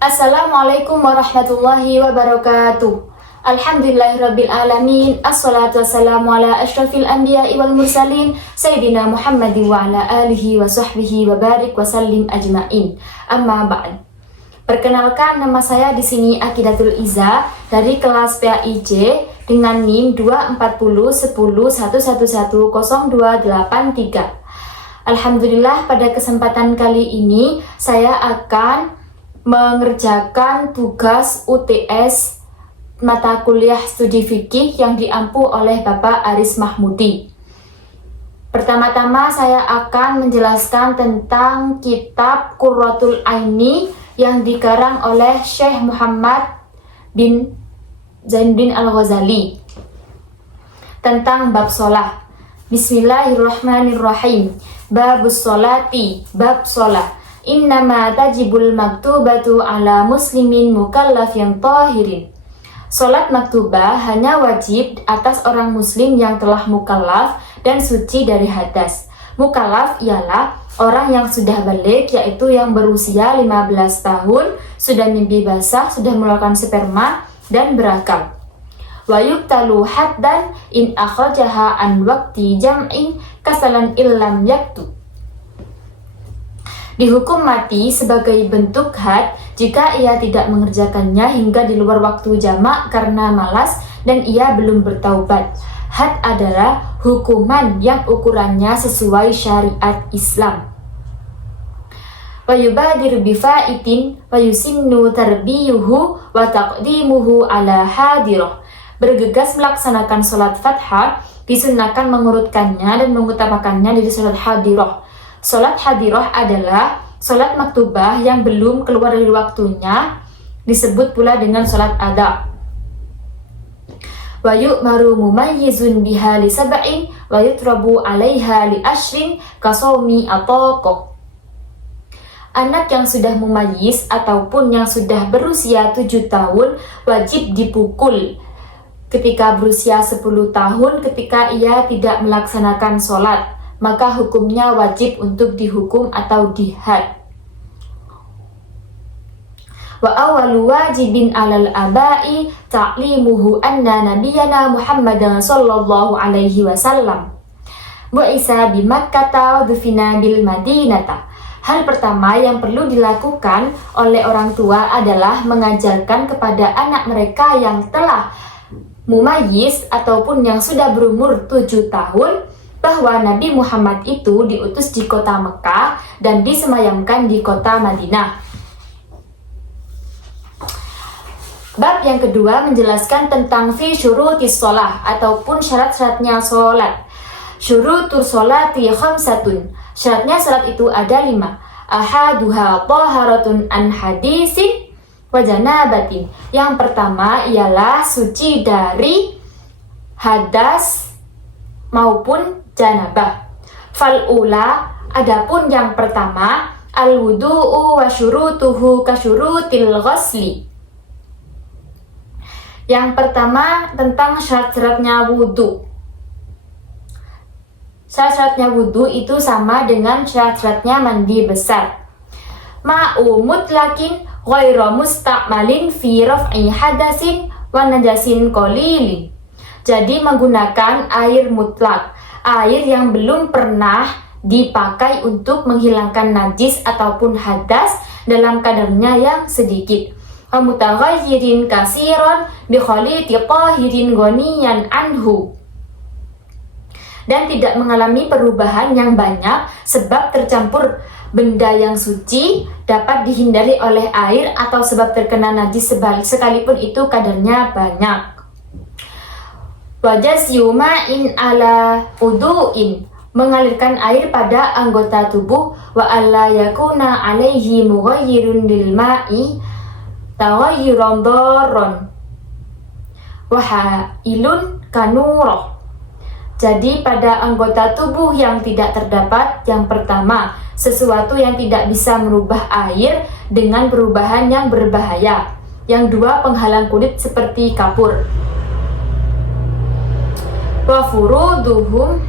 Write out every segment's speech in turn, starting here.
Assalamualaikum warahmatullahi wabarakatuh. Alhamdulillahirabbil alamin. Assalatu wassalamu ala asyrafil anbiya'i wal mursalin sayyidina Muhammadin wa ala alihi wa sahbihi wa barik wa sallim ajmain. Amma ba'd. Perkenalkan, nama saya di sini Aqidatul Iza dari kelas PAIJ dengan NIM 24010111023. Alhamdulillah, pada kesempatan kali ini saya akan mengerjakan tugas UTS mata kuliah studi fikih yang diampu oleh Bapak Aris Mahmudi. Pertama-tama saya akan menjelaskan tentang kitab Qurratul Aini yang dikarang oleh Syekh Muhammad bin Zainuddin Al-Ghazali tentang bab sholat. Bismillahirrahmanirrahim. Babus sholati, bab sholat. Innama tajibul maktubatu ala muslimin mukallaf yang tahirin. Salat maktubah hanya wajib atas orang muslim yang telah mukallaf dan suci dari hadas. Mukallaf ialah orang yang sudah balik, yaitu yang berusia 15 tahun, sudah mimpi basah, sudah mengeluarkan sperma dan berakal. Wa yuktalu haddan in akhrajaha an waqti jam'in kasalan illam yaktub. Dihukum mati sebagai bentuk had jika ia tidak mengerjakannya hingga di luar waktu jamak karena malas dan ia belum bertaubat. Had adalah hukuman yang ukurannya sesuai syariat Islam. Wa yubadir bifaitin wa yusinnu tarbiyuhu wa taqdimuhu ala hadirah. Bergegas melaksanakan sholat fathah, disunahkan mengurutkannya dan mengutamakannya dari sholat hadirah. Sholat hadirah adalah sholat maktubah yang belum keluar dari waktunya, disebut pula dengan sholat ada. Wa yu'maru mumayyizun biha li sab'in wa yutrabu 'alaiha li ashrin kasawmi ataqah. Anak yang sudah mumayyiz ataupun yang sudah berusia 7 tahun wajib dipukul ketika berusia 10 tahun ketika ia tidak melaksanakan sholat, maka hukumnya wajib untuk dihukum atau dihad. Wa awalu wajibin alal abai ta'limuhu anna nabiyana Muhammadan sallallahu alaihi wasallam bu'isa bi Makkah wa dufina bil Madinata. Hal pertama yang perlu dilakukan oleh orang tua adalah mengajarkan kepada anak mereka yang telah mumayyiz ataupun yang sudah berumur 7 tahun bahwa Nabi Muhammad itu diutus di kota Mekah dan disemayamkan di kota Madinah. Bab yang kedua menjelaskan tentang fi syurutis sholah ataupun syarat-syaratnya sholat. Syurutus sholati khamsatun. Syaratnya sholat itu ada 5. Ahaduha taharatun an hadisin wa janabatin. Yang pertama ialah suci dari hadas maupun janabah. Fal'ula, adapun yang pertama, al-wudu'u wa syurutuhu ka syurutil ghasli. Yang pertama tentang syarat-syaratnya wudu. Syarat-syaratnya wudu itu sama dengan syarat-syaratnya mandi besar. Ma'u mutlakin ghairu musta'malin fi raf'i hadasin wa najasin qalilin. Jadi menggunakan air mutlak, air yang belum pernah dipakai untuk menghilangkan najis ataupun hadas dalam kadarnya yang sedikit. Mutaghayyirin kasiran bi khaliti tahirin ghaniyan anhu. Dan tidak mengalami perubahan yang banyak sebab tercampur benda yang suci, dapat dihindari oleh air atau sebab terkena najis sekalipun itu kadarnya banyak. Wajas yuma'in ala udu'in, mengalirkan air pada anggota tubuh. Wa alla yakuna alaihi mughayyirun lil ma'i taghayyuran darron wa hailun kanurah. Jadi pada anggota tubuh yang tidak terdapat, yang pertama, sesuatu yang tidak bisa merubah air dengan perubahan yang berbahaya. Yang dua, penghalang kulit seperti kapur. Wa furuduhum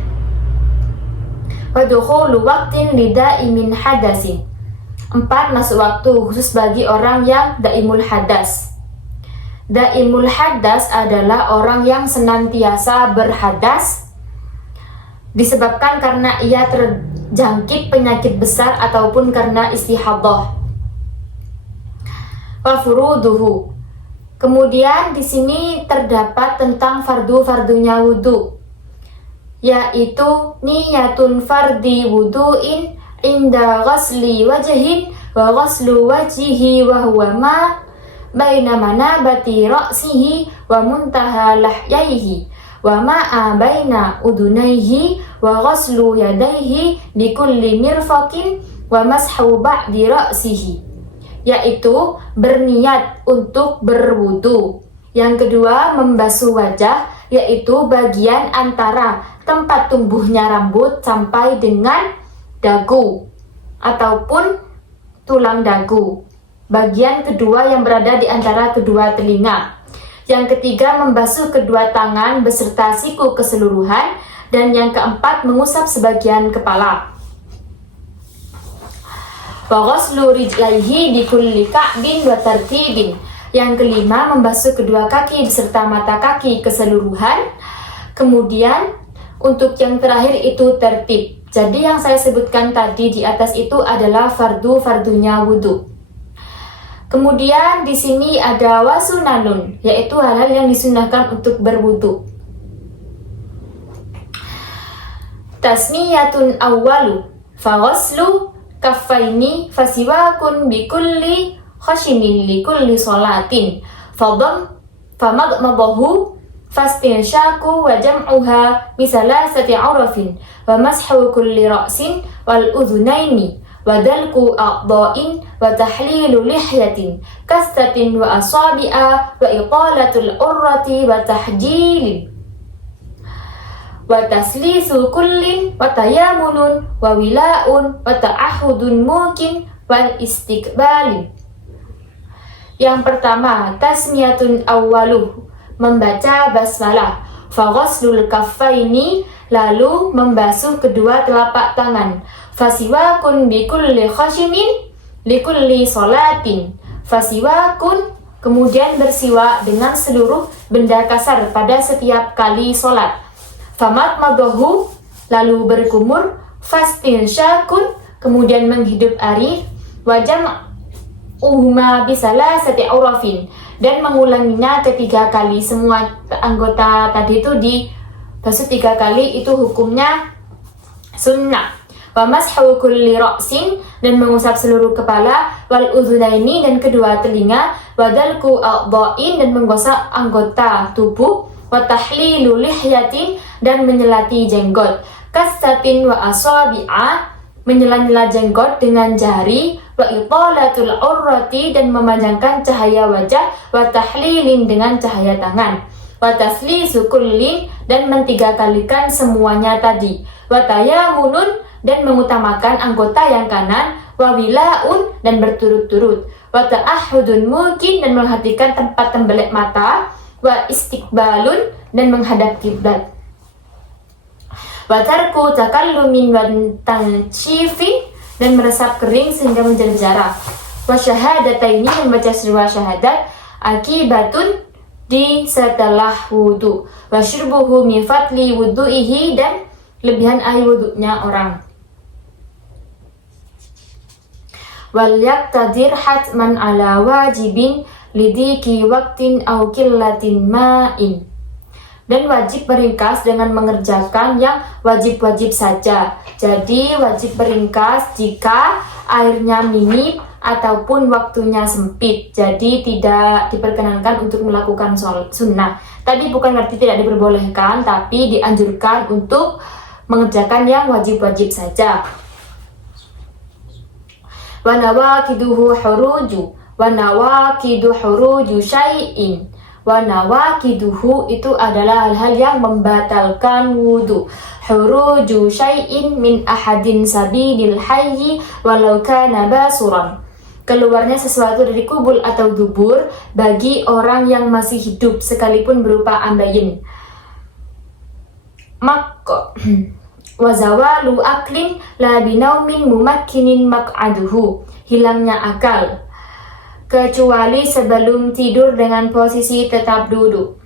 wa dukhulu waqtin lidaimin hadasin. 4. Masuk waktu khusus bagi orang yang daimul hadas. Daimul hadas adalah orang yang senantiasa berhadas disebabkan karena ia terjangkit penyakit besar ataupun karena istihadah. Wa furuduhu. Kemudian di sini terdapat tentang fardu-fardunya wudu, yaitu niyatun fardi wudu'in inda ghasli wajhin wa ghaslu wajhihi wa huwa ma baina manabati ra'sihi wa muntaha lahyaihi wa ma'a baina udunaihi wa ghaslu yadaihi bikulli mirfaqin wa mashu ba'di ra'sihi, yaitu berniat untuk berwudu. Yang kedua, membasuh wajah, yaitu bagian antara tempat tumbuhnya rambut sampai dengan dagu ataupun tulang dagu. Bagian kedua yang berada di antara kedua telinga. Yang ketiga, membasuh kedua tangan beserta siku keseluruhan. Dan yang keempat, mengusap sebagian kepala. Wa ghaslu rijlaihi bi kulli ka'bin wa tartibin. Yang kelima, membasuh kedua kaki beserta mata kaki keseluruhan. Kemudian untuk yang terakhir itu tertib. Jadi yang saya sebutkan tadi di atas itu adalah fardunya wudu. Kemudian di sini ada wasunanun, yaitu hal-hal yang disunahkan untuk berwudu. Tasmiyatun awwalu faghaslu kaffaini fasiwakun bikulli khashimin likulli sholatin famadmadahu fastinshaku wa jam'uha bisalasati urafin wa mashu kulli ra'sin wal udhunaini wa dalku a'dha'in wa tahlilu lihyatin kastatin wa asabi'a wa iqalatul urrati wa tahjilin wa taslisu kullin wa tayamunun wa wila'un wa ta'ahudun mukin wal istiqbalin. Yang pertama, tasmiyatun awwaluh, membaca basmalah. Faghaslul kaffaini, lalu membasuh kedua telapak tangan. Fasiwakun bikulli khashimin likulli sholatin. Fasiwakun, kemudian bersiwak dengan seluruh benda kasar pada setiap kali sholat. Famadmadahu, lalu berkumur. Fastinsyakun, kemudian menghidup arif. Wajam uhma bisalasati urafin, dan mengulanginya ketiga kali. Semua anggota tadi itu dibasuh 3 kali, itu hukumnya sunnah. Wa mashu kulli ra'sin, dan mengusap seluruh kepala. Wal udhunaini, dan kedua telinga. Wa dalku a'dha'in, dan menggosok anggota tubuh. Wa tahlilu lihyatin, dan menyelati jenggot. Kastatin wa asabi'a, menyela-nyela jenggot dengan jari. Wa italatul urrati, dan memanjangkan cahaya wajah. Wa tahlilin, dengan cahaya tangan. Wa taslisu kullin, dan mentigakalikan semuanya tadi. Wa tayamunun, dan mengutamakan anggota yang kanan. Wa wila'un, dan berturut-turut. Wa ta'ahudun mukin, dan memperhatikan tempat tembelek mata. Wa istiqbalun, dan menghadap kiblat. Wa tarku takallumin wa tanshifin, dan meresap kering sehingga menjadi-jara. Wa syahadataini, membaca sebuah syahadat. Akibatun, di setelah wudu. Wa syurbuhu min fadli wudu'ihi, dan lebihan air wudunya orang. Wal yaktadir hatman ala wajibin lidiki waktin au killatin ma'in, dan wajib meringkas dengan mengerjakan yang wajib-wajib saja. Jadi wajib meringkas jika airnya minim ataupun waktunya sempit. Jadi tidak diperkenankan untuk melakukan sunnah. Tadi bukan berarti tidak diperbolehkan, tapi dianjurkan untuk mengerjakan yang wajib-wajib saja. Wa nawaqiduhu huruju, wa nawaqidu huruju syai'in. Wa nawaqiduhu, itu adalah hal-hal yang membatalkan wudu. Huruju syai'in min ahadin sabilil hayyi walau kana basuran, keluarnya sesuatu dari kubul atau dubur bagi orang yang masih hidup sekalipun berupa ambayin. Maka Wa zawalu aklin la binaumin mumakkinin maq'aduhu. Hilangnya akal kecuali sebelum tidur dengan posisi tetap duduk.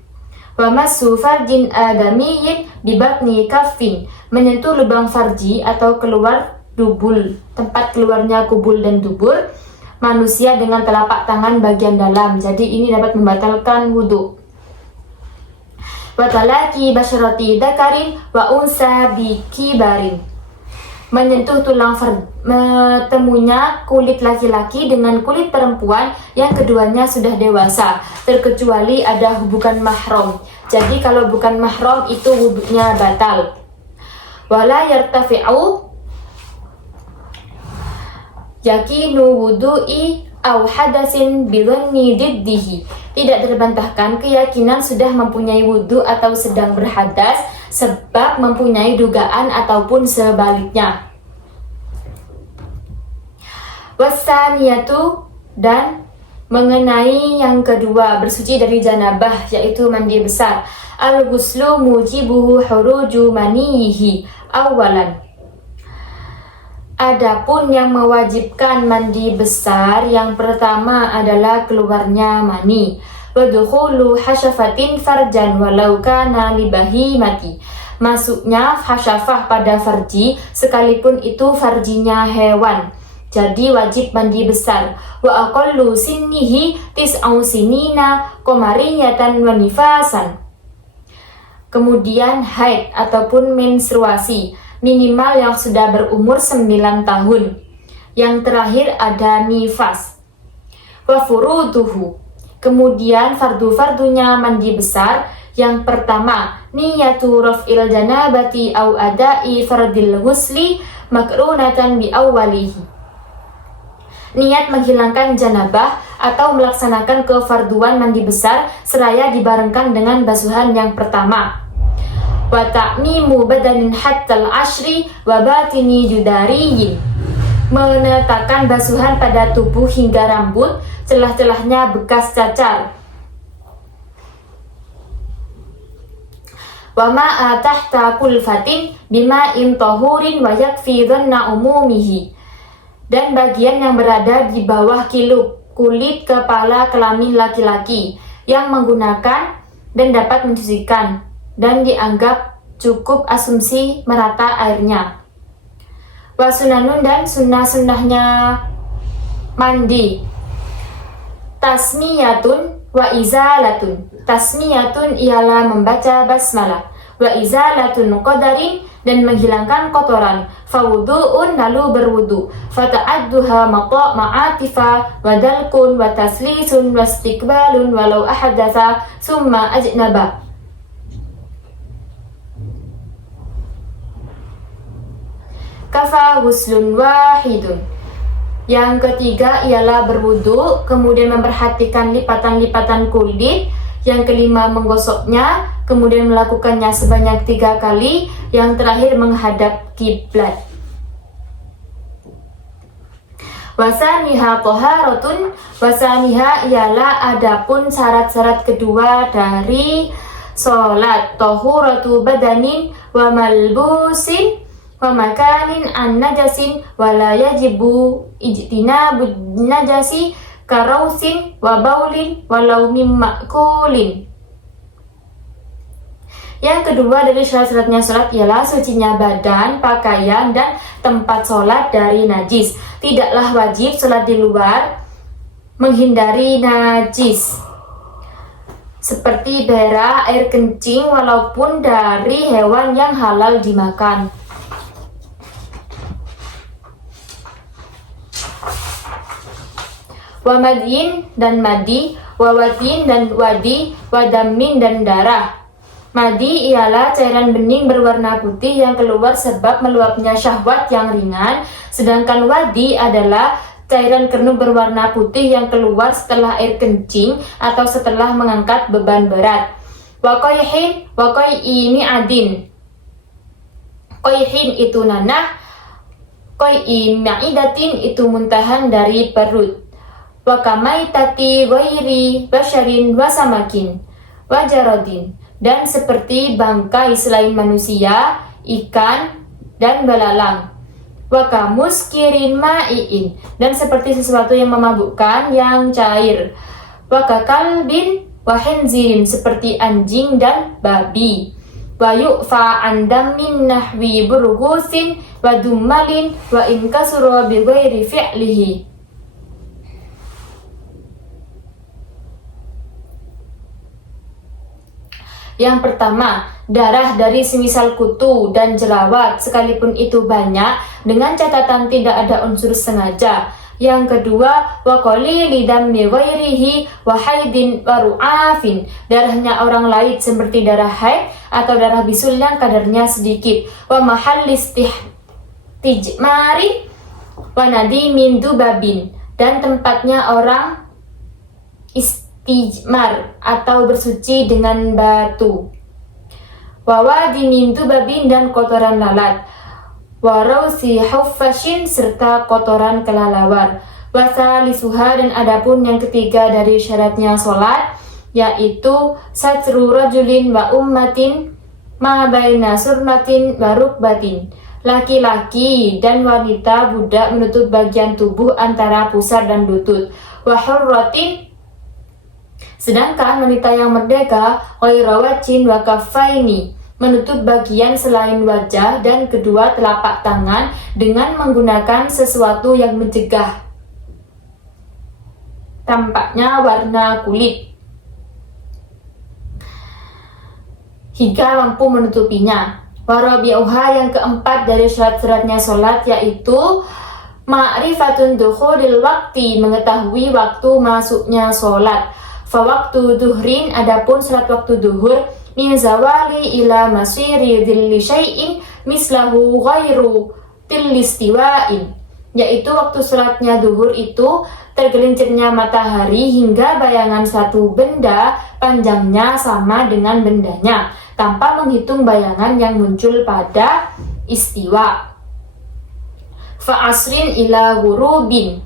Wa massu farjin adamiyyin bibatni kaffin. Menyentuh lubang farji atau keluar dubul, tempat keluarnya kubul dan dubur manusia dengan telapak tangan bagian dalam. Jadi ini dapat membatalkan wudu. Wa talaki basyarati dzakarin wa unsa bikibarin. Menyentuh temunya kulit laki-laki dengan kulit perempuan yang keduanya sudah dewasa, terkecuali ada hubungan mahram. Jadi kalau bukan mahram itu wudunya batal. Wala yartafi'u yakinu wudu'i au hadasin bidhanni diddihi. Tidak terbantahkan keyakinan sudah mempunyai wudu atau sedang berhadas sebab mempunyai dugaan ataupun sebaliknya. Wasaniyatu, dan mengenai yang kedua bersuci dari janabah yaitu mandi besar. Al-ghuslu mujibuhu huruju manihi awalan. Adapun yang mewajibkan mandi besar, yang pertama adalah keluarnya mani. Wadkhulu hasyafatin farjan walau kana libahimati. Masuknya hasyafah pada farji sekalipun itu farjinya hewan. Jadi wajib mandi besar. Wa aqallu sinnihi tis'au sinina qamariyatan wa nifasan. Kemudian haid ataupun menstruasi, minimal yang sudah berumur 9 tahun. Yang terakhir ada nifas. Wa furuduhu. Kemudian fardu-fardunya mandi besar. Yang pertama, niyatu raf'il janabati au adai fardil ghusli makrunatan bi awwalihi. Niat menghilangkan janabah atau melaksanakan kefarduan mandi besar seraya dibarengkan dengan basuhan yang pertama. Wa ta'mimu badanin hattal ashri wa batini judariyin. Menetapkan basuhan pada tubuh hingga rambut, celah-celahnya bekas cacar. Wa ma'a tahta kulfatin bima'in tahurin wa yakfi dhanna umumihi. Dan bagian yang berada di bawah kilup, kulit kepala kelamin laki-laki yang menggunakan dan dapat mencucikan dan dianggap cukup asumsi merata airnya. Wasunanun, dan sunnah-sunnahnya mandi. Tasmiyatun wa izalatun. Tasmiyatun ialah membaca basmalah. Wa izalatun qadarin, dan menghilangkan kotoran. Fawudu'un, lalu berwudu. Fata'adduha ma'atifa wa dalkun wa taslisun wa istiqbalun walau ahadatha summa ajnaba. Kafa ghuslun wahidun. Yang ketiga ialah berwudu, kemudian memperhatikan lipatan-lipatan kulit. Yang kelima menggosoknya, kemudian melakukannya sebanyak 3 kali. Yang terakhir menghadap kiblat. Wasaniha toharatun. Wasaniha ialah adapun syarat-syarat kedua dari sholat. Tohuratu badanin wa malbusin wa makanin an najasin wa la yajibu ijtinabu najasi karausin wa baulin walau mimmakulin. Yang kedua dari syarat-syaratnya sholat ialah sucinya badan, pakaian, dan tempat sholat dari najis. Tidaklah wajib sholat di luar menghindari najis seperti berak, air kencing, walaupun dari hewan yang halal dimakan. Wamadin dan madi, wawadin dan wadi, wadamin dan darah. Madi ialah cairan bening berwarna putih yang keluar sebab meluapnya syahwat yang ringan, sedangkan wadi adalah cairan kernu berwarna putih yang keluar setelah air kencing atau setelah mengangkat beban berat. Waqaihin, waqai mi'adin. Qaihin itu nanah, qai ma'idatin itu muntahan dari perut. Wa kamaitati ghairi basyarin wa samakin wa jaradin, dan seperti bangkai selain manusia, ikan, dan belalang. Wa kamuskirin ma'iin, dan seperti sesuatu yang memabukkan yang cair. Wa kakalbin wa khinzirin, seperti anjing dan babi. Wa yu'fa an dammin nahwi burghusin wa dummalin wa in kasura bi ghairi fi'lihi. Yang pertama, darah dari semisal kutu dan jerawat sekalipun itu banyak dengan catatan tidak ada unsur sengaja. Yang kedua, wa qalili dammi ghairihi wa haidin wa ru'afin, darahnya orang lain seperti darah haid atau darah bisul yang kadarnya sedikit. Wa mahallis tijmari wa nadimin dubabin, dan tempatnya orang istijmar atau bersuci dengan batu. Wawadi mintu babin, dan kotoran lalat. Warausi huffashin, serta kotoran kelalawar. Wasalisuha, dan adapun yang ketiga dari syaratnya sholat, yaitu satru rajulin wa ummatin ma baina surnatin wa rukbatin, laki-laki dan wanita budak menutup bagian tubuh antara pusar dan lutut. Wa hurratin, sedangkan wanita yang merdeka ghaira wajhin wa kaffaini, menutup bagian selain wajah dan kedua telapak tangan dengan menggunakan sesuatu yang mencegah tampaknya warna kulit hingga mampu menutupinya. Warabi'uha, yang keempat dari syarat-syaratnya sholat, yaitu ma'rifatun dukhulil waqti, mengetahui waktu masuknya sholat. Fawaktu duhrin, adapun salat waktu duhur, min zawali ila masiri dhilli syai'in mislahu ghairu tillistiwa'in, yaitu waktu salatnya duhur itu tergelincirnya matahari hingga bayangan satu benda panjangnya sama dengan bendanya tanpa menghitung bayangan yang muncul pada istiwa. Fa'asrin ila ghurubin,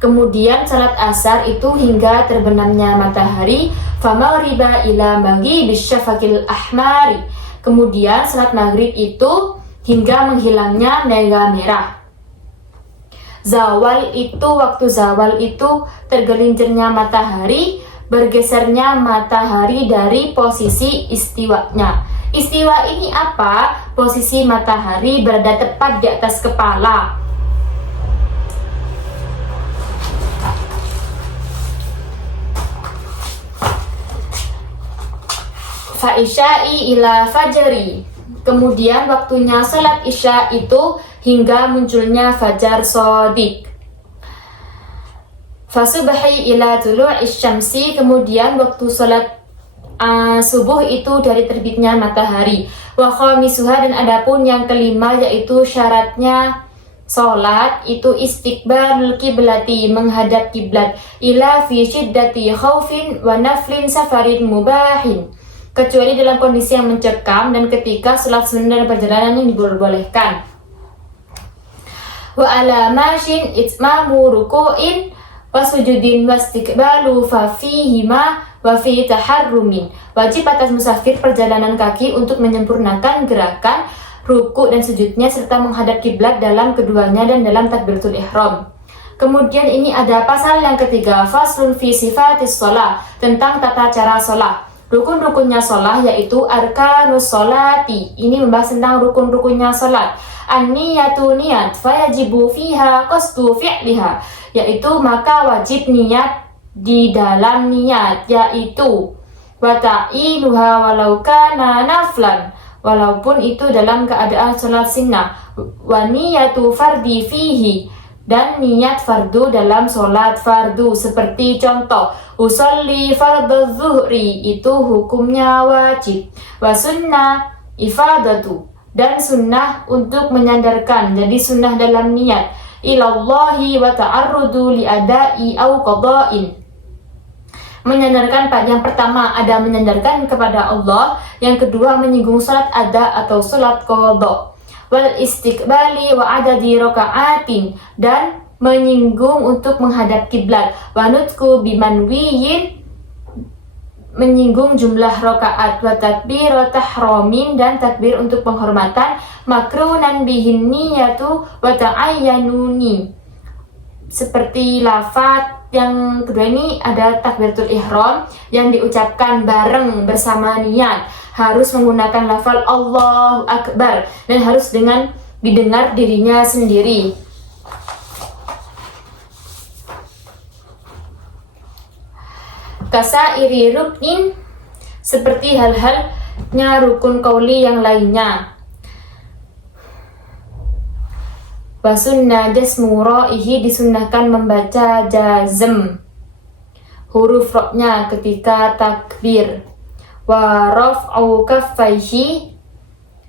kemudian salat asar itu hingga terbenamnya matahari. Famagriba ila maghribis syafaqil ahmari, kemudian salat maghrib itu hingga menghilangnya mega merah. Zawal itu, waktu zawal itu tergelincirnya matahari, bergesernya matahari dari posisi istiwanya. Istiwa ini apa? Posisi matahari berada tepat di atas kepala. Fa'isya'i ila fajri, kemudian waktunya salat isya itu hingga munculnya fajar shadiq. Fasubhi ila tulu'is syamsi, kemudian waktu salat subuh itu dari terbitnya matahari. Wa khamisuha, dan adapun yang kelima yaitu syaratnya salat itu istiqbalul kiblati, menghadap kiblat, ila fi syiddati khaufin wa naflin safarin mubahin, kecuali dalam kondisi yang mencekam dan ketika salat sunnah perjalanan yang diperbolehkan. Wa ala mashin itmamu ruku'in wa sujudin wa istiqbalu fa fihima wa fi taharrumin, wajib atas musafir perjalanan kaki untuk menyempurnakan gerakan ruku dan sujudnya serta menghadap kiblat dalam keduanya dan dalam takbiratul ihram. Kemudian ini ada pasal yang ketiga, faslun fi sifatis shalah, tentang tata cara shalah. Rukun-rukunnya sholat yaitu arkanus sholati, ini membahas tentang rukun-rukunnya sholat. An-niyatu, niat, fayajibu fiha qasdu fi'liha, yaitu maka wajib niat di dalam niat, yaitu wa ta'iluha walau kana naflan, walaupun itu dalam keadaan sholat sunnah. Wa niyatu fardi fihi, dan niat fardu dalam sholat fardu, seperti contoh usolli fardhu zuhri, itu hukumnya wajib. Wa sunnah ifadatu, dan sunnah untuk menyandarkan, jadi sunnah dalam niat. Ilallahi wa ta'arrudu li adai au qada'in, menyandarkan pada yang pertama ada menyandarkan kepada Allah, yang kedua menyinggung salat ada atau salat qada. Wal istiqbali wa adadi raka'atin, dan menyinggung untuk menghadap kiblat. Wa nutku bimanwiyin menyinggung jumlah rakaat, wa takbiru tahramin dan takbir untuk penghormatan, makrunan bihin niyatu wa ta'ayyanuni. Seperti lafaz yang kedua ini ada takbiratul ihram yang diucapkan bareng bersama niat, harus menggunakan lafaz Allahu Akbar dan harus dengan didengar dirinya sendiri. Kasairi ruknin, seperti hal-halnya rukun qauli yang lainnya. Wasunna jasmu ra'ihi, disunnahkan membaca jazm huruf roknya ketika takbir. Wa raf'u kaffaihi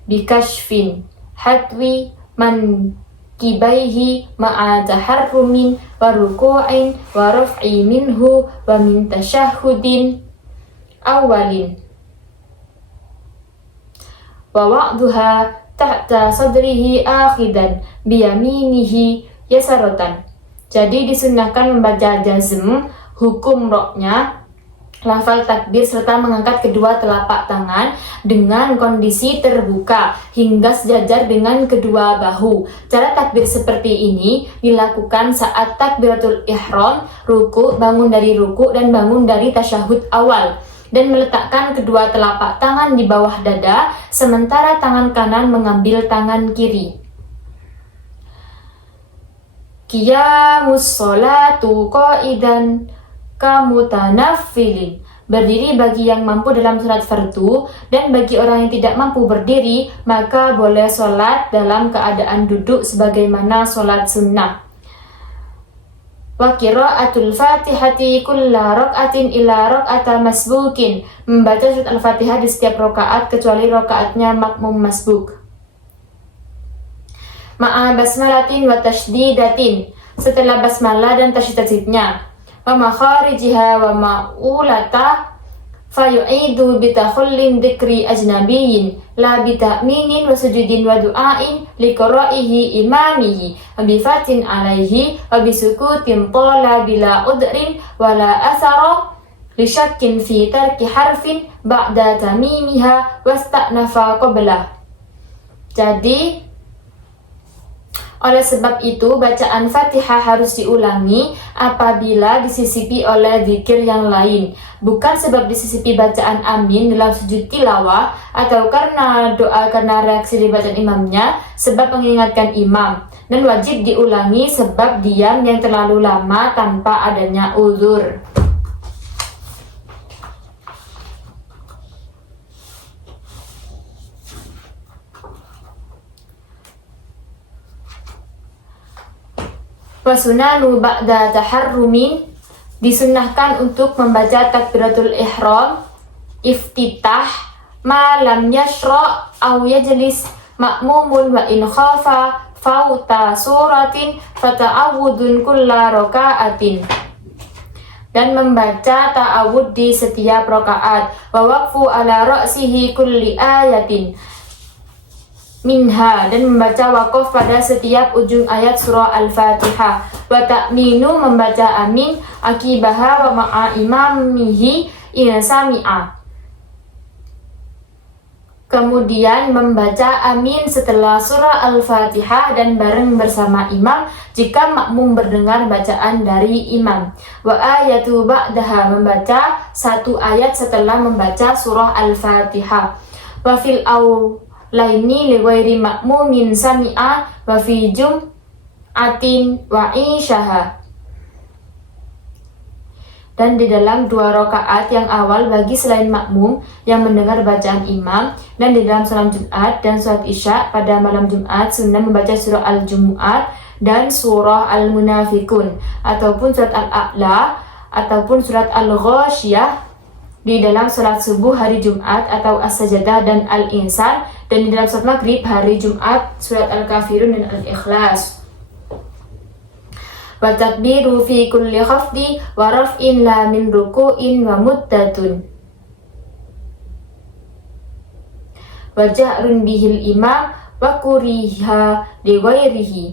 bikashfin hatwi man kibaihi ma'a taharrumin wa ruku'in wa raf'i minhu wa min tasyahudin awalin wa wa'duha tahta sadrihi akhidan biyaminihi yasaratan. Jadi disunnahkan membaca jazm hukum roknya lafal takbir serta mengangkat kedua telapak tangan dengan kondisi terbuka hingga sejajar dengan kedua bahu. Cara takbir seperti ini dilakukan saat takbiratul ihram, ruku, bangun dari ruku dan bangun dari tasyahud awal, dan meletakkan kedua telapak tangan di bawah dada sementara tangan kanan mengambil tangan kiri. Qiyamus sholatu qa'idan kamutanaffilin, berdiri bagi yang mampu dalam salat fardu, dan bagi orang yang tidak mampu berdiri maka boleh salat dalam keadaan duduk sebagaimana salat sunnah. Wa qira'atul fatihati kulla rak'atin ila rak'ata masbukin, membaca surat al-fatihah di setiap rakaat kecuali rakaatnya makmum masbuk. Ma'a basmalatin wa tashdidatin, setelah basmalah dan tasydidnya. Wa makharijiha wa ma'ulata fayu'idu bitakhullin dzikri ajnabiyyin la bita'minin wa sujudin wa du'ain liqra'ihi imamihi wa bifatin alaihi wa bisukutin tola bila udrin wa la athara li syakkin fi tarki harfin ba'da tamimiha wasta'nafa qablah. Jadi oleh sebab itu, bacaan Fatihah harus diulangi apabila disisipi oleh zikir yang lain, bukan sebab disisipi bacaan amin dalam sujud tilawah atau karena doa karena reaksi di bacaan imamnya sebab mengingatkan imam, dan wajib diulangi sebab diam yang terlalu lama tanpa adanya uzur. Wasunanu ba'da taharrumin, disunnahkan untuk membaca takbiratul ihram iftitah ma lam yashra' aw yajlis ma'mumun wa in khafa fauta suratin fata'awudun kulla raka'atin, dan membaca ta'awud di setiap rakaat, wa waqfu ala ra'sihi kulli ayatin minha, dan membaca waqaf pada setiap ujung ayat surah Al-Fatihah, wa ta'minu, membaca amin akibaha wa ma'a imamihi in sami'a, kemudian membaca amin setelah surah Al-Fatihah dan bareng bersama imam jika makmum mendengar bacaan dari imam. Wa ayatu ba'daha, membaca satu ayat setelah membaca surah Al-Fatihah. Wa fil laini liwairi makmumin sami'a wa fi jum'atin wa isyaha, dan di dalam 2 rakaat yang awal bagi selain makmum yang mendengar bacaan imam, dan di dalam salam Jumat dan salat Isya pada malam Jumat sunnah membaca surah Al-Jumu'at dan surah Al-Munafikun ataupun surat Al-A'la ataupun surat Al-Ghasyiyah di dalam salat subuh hari Jumat atau As-Sajadah dan Al-Insan, dan di dalam salat maghrib hari Jumat surat Al-Kafirun dan Al-Ikhlas. Wa takbiru fi kulli khafdi wa raf'in la min ruku'in wa muddatun wa ja'run bihil imam wa kuriha li ghairihi.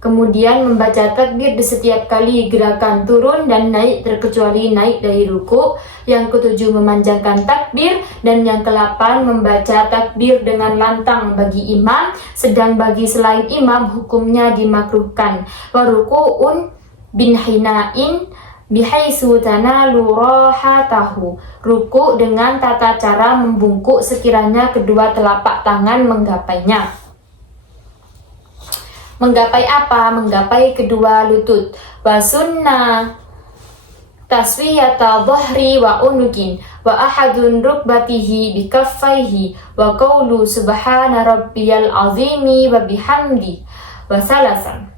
Kemudian membaca takbir di setiap kali gerakan turun dan naik terkecuali naik dari ruku. Yang ketujuh memanjangkan takbir. Dan yang ke-8 membaca takbir dengan lantang bagi imam, sedang bagi selain imam hukumnya dimakruhkan. Wa ruku'un bin hinain bihaisu tanalu rahatahu. Ruku dengan tata cara membungkuk sekiranya kedua telapak tangan menggapainya. Menggapai apa? Menggapai kedua lutut. Wa sunnah taswiyata dhahri wa unukin wa ahadun rukbatihi bikaffaihi wa qawlu subhana rabbiyal azimi wa bihamdi wa salasan.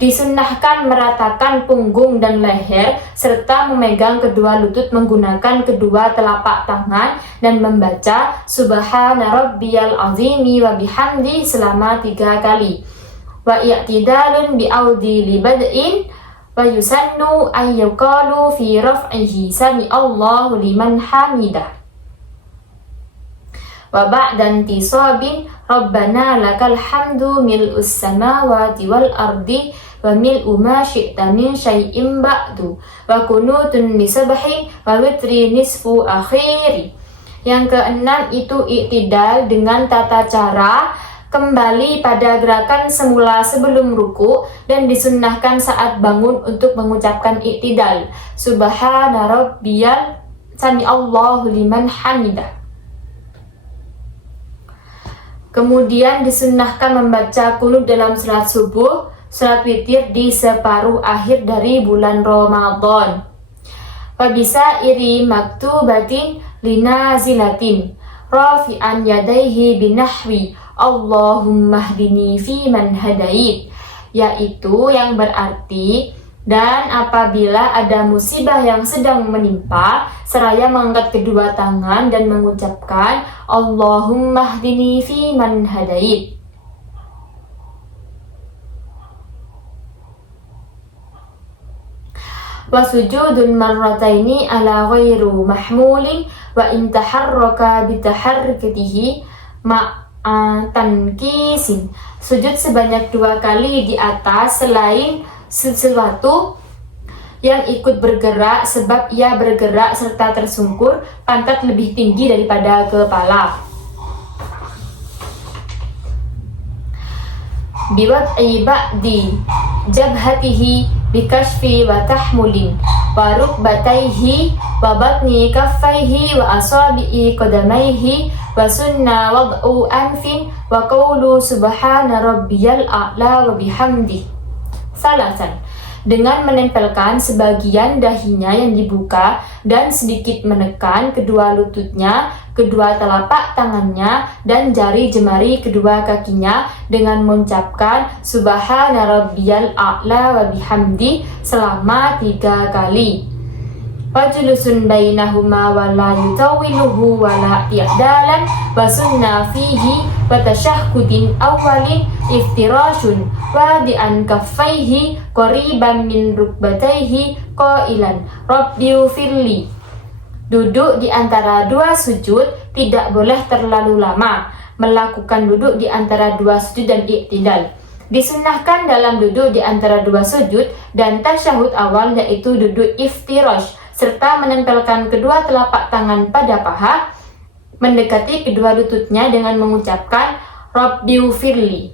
Disunnahkan meratakan punggung dan leher serta memegang kedua lutut menggunakan kedua telapak tangan dan membaca subhana rabbiyal azimi wa bihamdi selama 3 kali. Wa i'tidalun bi'audi li bad'in wa yusannu an yuqalu fi raf'ihi sami Allahu liman hamidah. Wa ba'dan tisabin rabbana lakal hamdu mil'us samawati wal ardi wa mil'u ma syi'ta min syai'in ba'du wa kunutun nisabhin wa witri nisfu akhiri. Yang keenam itu i'tidal dengan tata cara kembali pada gerakan semula sebelum ruku dan disunnahkan saat bangun untuk mengucapkan i'tidal. Subhana rabbiyal sami Allahu liman hamidah. Kemudian disunnahkan membaca qunut dalam salat subuh, salat witir di separuh akhir dari bulan Ramadan. Wa bisa iri maktubatin linazilatin rafi'an yadaihi binahwi Allahumma hdini fi man hadait, yaitu yang berarti dan apabila ada musibah yang sedang menimpa seraya mengangkat kedua tangan dan mengucapkan Allahumma hdini fi man hadait. Wa sujudun marrataini ala ghairu mahmulin wa in taharraka bitaharrukatihi tankisin. Sujud sebanyak 2 kali di atas selain sesuatu yang ikut bergerak sebab ia bergerak serta tersungkur, pantat lebih tinggi daripada kepala. Biwad'i ba'di jabhatihi bikashfi wa tahmulin wa rukbataihi wa batni kaffaihi wa asabi'i qadamaihi wa sunna wad'u anfin wa qawlu subhana rabbiyal a'la wa bihamdi. Salasan, dengan menempelkan sebagian dahinya yang dibuka dan sedikit menekan kedua lututnya, kedua telapak tangannya dan jari jemari kedua kakinya dengan mengucapkan subhana rabbiyal a'la wa bihamdi selama 3 kali. Wajulusun bainahuma wa la yutawiluhu wa la i'dalan wa sunna fihi wa tashahhudin awalin iftirashun wadi'an kaffaihi qariban min rukbataihi qailan rabbighfirli. Duduk di antara 2 sujud tidak boleh terlalu lama. Melakukan duduk di antara 2 sujud dan i'tidal. Disunnahkan dalam duduk di antara 2 sujud dan tasyahud awal yaitu duduk iftirash serta menempelkan kedua telapak tangan pada paha, mendekati kedua lututnya dengan mengucapkan Rabbighfirli.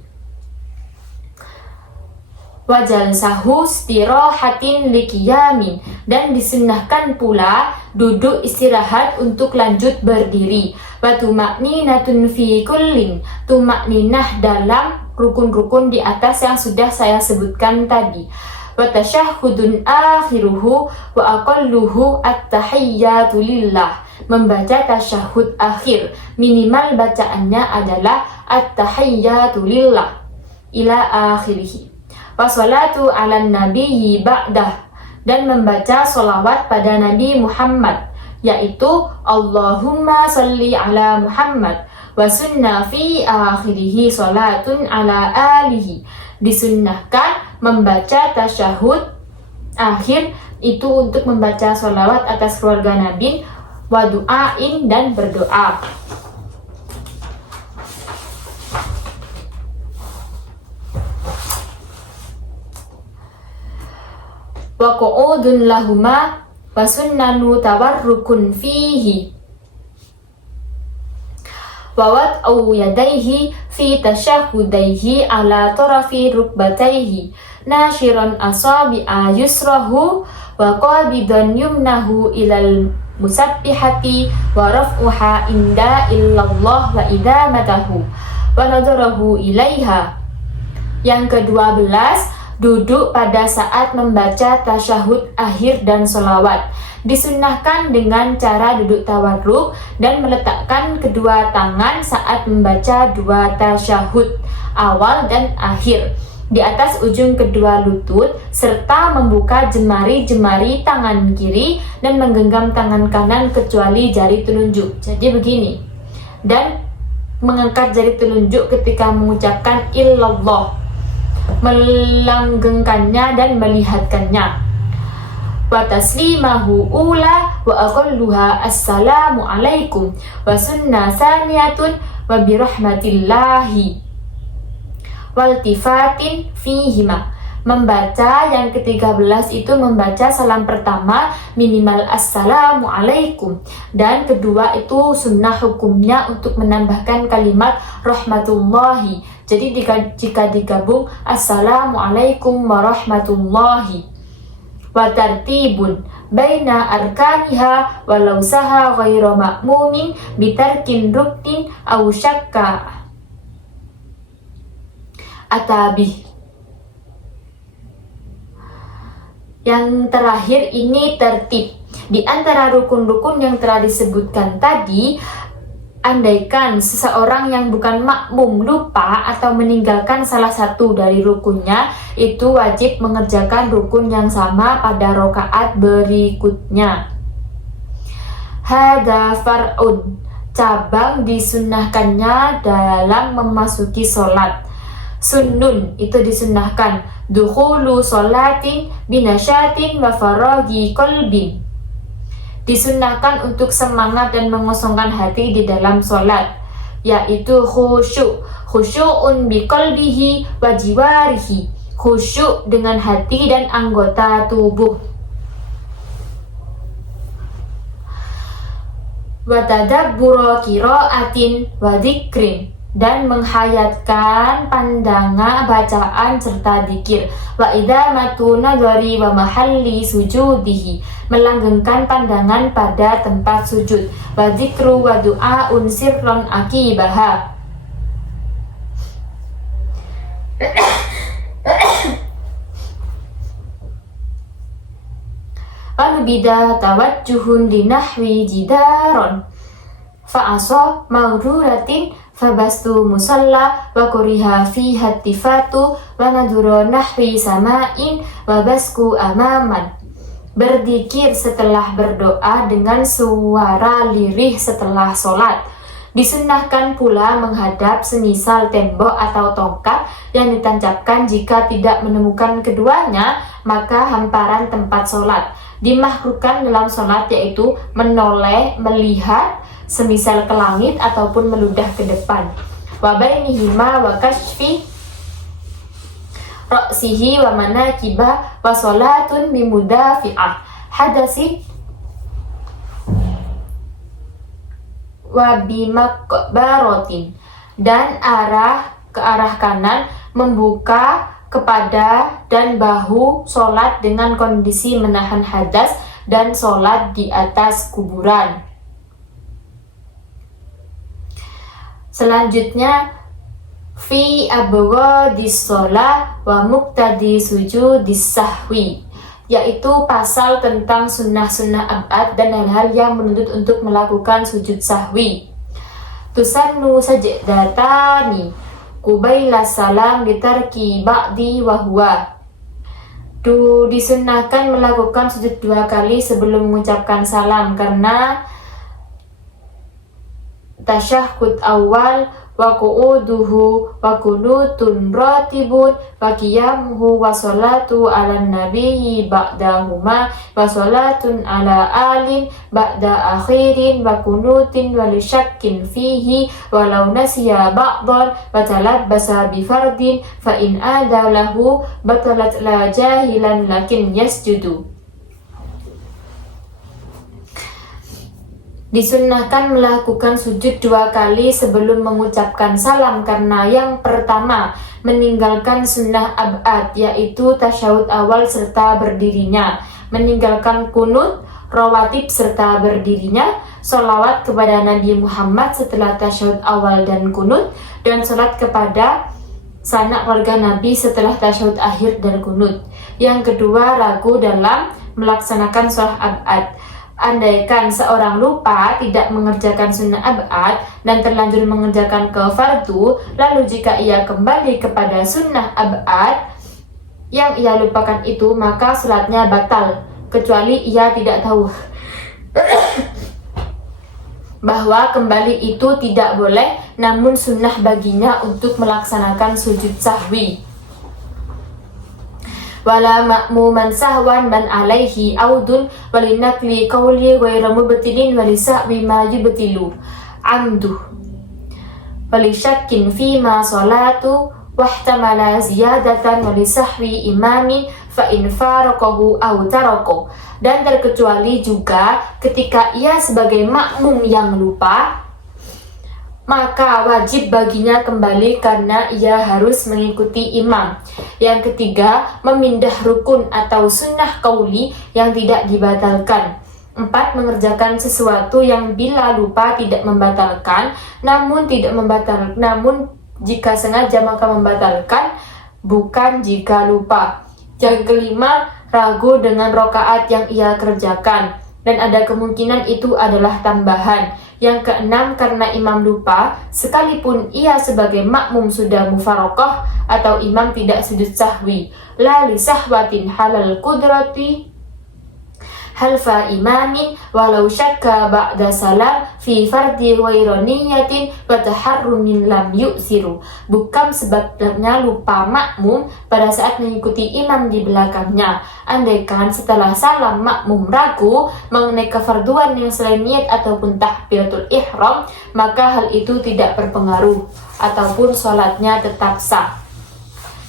Wa jalsahu istirahatin liqiyamin, dan disunnahkan pula duduk istirahat untuk lanjut berdiri. Wa tuma'ninatun fi kullin, tuma'ninah dalam rukun-rukun di atas yang sudah saya sebutkan tadi. Wa tasyahhudun akhiruhu wa aqalluhu at-tahiyyatu lillah, membaca tasyahud akhir minimal bacaannya adalah at-tahiyyatu lillah ila akhirih. Wa salatu ala nabiyyi ba'dah, dan membaca solawat pada Nabi Muhammad yaitu Allahumma salli ala Muhammad wa sunna fi akhirih salatun ala alihi. Disunnahkan membaca tasyahud akhir itu untuk membaca sholawat atas keluarga Nabi, wa du'ain, dan berdoa. wa qu'udun lahuma wa sunnanu tawarrukun fihi wa wad'u yadayhi fi tashahhudaihi ala tarafi rukbataihi nashiran asabi'a yusrahu wa qabidan yumnahu ilal musabbihati wa raf'uha inda illallah wa idamatahu wa nadarahu ilaiha. Yang ke-12, duduk pada saat membaca tasyahud akhir dan sholawat. Disunnahkan dengan cara duduk tawarruk dan meletakkan kedua tangan saat membaca dua tasyahud awal dan akhir di atas ujung kedua lutut, serta membuka jemari-jemari tangan kiri dan menggenggam tangan kanan kecuali jari telunjuk. Jadi begini, dan mengangkat jari telunjuk ketika mengucapkan illallah, melanggengkannya dan melihatkannya. Wa taslimahu ula wa aqalluha assalamu alaikum wa sunnah saniyatun wa birahmatillahi waltifatin fihima. Membaca yang ke-13 itu membaca salam pertama minimal assalamu alaikum, dan kedua itu sunnah hukumnya untuk menambahkan kalimat rahmatullahi. Jadi jika digabung assalamu alaikum warahmatullahi. Wa tartibun baina arkaniha walau saha ghairu ma'mumin bitarkin ruknin aw syakka atabih. Yang terakhir ini tertib. Di antara rukun-rukun yang telah disebutkan tadi, andaikan seseorang yang bukan makmum lupa atau meninggalkan salah satu dari rukunnya, itu wajib mengerjakan rukun yang sama pada rakaat berikutnya. Hada far'un, cabang disunnahkannya dalam memasuki sholat. Sunnun, itu disunnahkan dukhulu sholatin binasyatin wa faragi qalbin, disunnahkan untuk semangat dan mengosongkan hati di dalam sholat, yaitu khusyu'un bi qalbihi wa jiwarihi, khusyuk dengan hati dan anggota tubuh. Wa tadabbura qira'atin wa dzikrin, dan menghayatkan pandangan bacaan serta dzikir. Wa idamatu nadhari wa mahalli sujudihi, melanggengkan pandangan pada tempat sujud. Wa dzikru wa du'aun sirran akibaha, lalu bida tawajjuhun linahwi jidaron fa'asa maghuratin fabastu musalla wa kuriha fiha tifatu wa nadura nahwi sama'in wa basku amaman. Berzikir setelah berdoa dengan suara lirih setelah sholat. Disunnahkan pula menghadap semisal tembok atau tongkat yang ditancapkan. Jika tidak menemukan keduanya, maka hamparan tempat sholat. Dimakruhkan dalam sholat yaitu menoleh, melihat semisal ke langit ataupun meludah ke depan. Wa bainihima wa kashfi ra'sihi wa manakiba wa salatun bimudafi'ah hadasi wa bimakbaratin, dan ke arah kanan membuka kepada dan bahu sholat dengan kondisi menahan hadas dan sholat di atas kuburan. Selanjutnya fi abghadis shalah wa muqtadi sujudis sahwi, yaitu pasal tentang sunnah-sunnah abad dan hal-hal yang menuntut untuk melakukan sujud sahwi. Tusannu sajdatani qubaila salam litarki ba'di wa huwa, disunnahkan melakukan sujud 2 kali sebelum mengucapkan salam, karena tasyahud awal wa qu'uduhu wa kunutun ratibun wa qiyamuhu wa salatu ala nabiyyi ba'dahuma wa salatun ala alin ba'da akhirin wa kunutin wa li syakkin fihi walau nasiya ba'dan wa talabbasa bi fardin fa in ada lahu batalat la jahilan lakin yasjudu. Disunnahkan melakukan sujud 2 kali sebelum mengucapkan salam karena yang pertama meninggalkan sunnah ab'ad yaitu tasyahud awal serta berdirinya, meninggalkan kunut rawatib serta berdirinya, sholawat kepada Nabi Muhammad setelah tasyahud awal dan kunut, dan salat kepada sanak keluarga Nabi setelah tasyahud akhir dan kunut. Yang kedua, ragu dalam melaksanakan sholat ab'ad. Andaikan seorang lupa tidak mengerjakan sunnah ab'ad dan terlanjur mengerjakan ke fardu, lalu jika ia kembali kepada sunnah ab'ad yang ia lupakan itu, maka salatnya batal, kecuali ia tidak tahu bahwa kembali itu tidak boleh, namun sunnah baginya untuk melaksanakan sujud sahwi. Wala ma'muman sahwan man alaihi audun walinakli qawli ghairu mubtilin walisahwi ma yubtilu amduh walisyakin fima salatu wahtamala ziyadatan walisahwi imamin fa in faraqahu aw tarako. Dan terkecuali juga ketika ia sebagai makmum yang lupa, maka wajib baginya kembali karena ia harus mengikuti imam. Yang ketiga, memindah rukun atau sunnah qauli yang tidak dibatalkan. 4. Mengerjakan sesuatu yang bila lupa tidak membatalkan, namun jika sengaja maka membatalkan, bukan jika lupa. Yang kelima, ragu dengan rakaat yang ia kerjakan, dan ada kemungkinan itu adalah tambahan. Yang keenam, karena imam lupa, sekalipun ia sebagai makmum sudah mufaraqah atau imam tidak sujud sahwi, la li sahwatin halal qudrati halfa imamin walau syakka ba'da salam fi fardi waironiyatin wa taharrumin lam yu'siru. Bukan sebabnya lupa makmum pada saat mengikuti imam di belakangnya. Andaikan setelah salam makmum ragu mengenai kefarduan yang selain niat ataupun takbiratul ihram, maka hal itu tidak berpengaruh ataupun sholatnya tetap sah.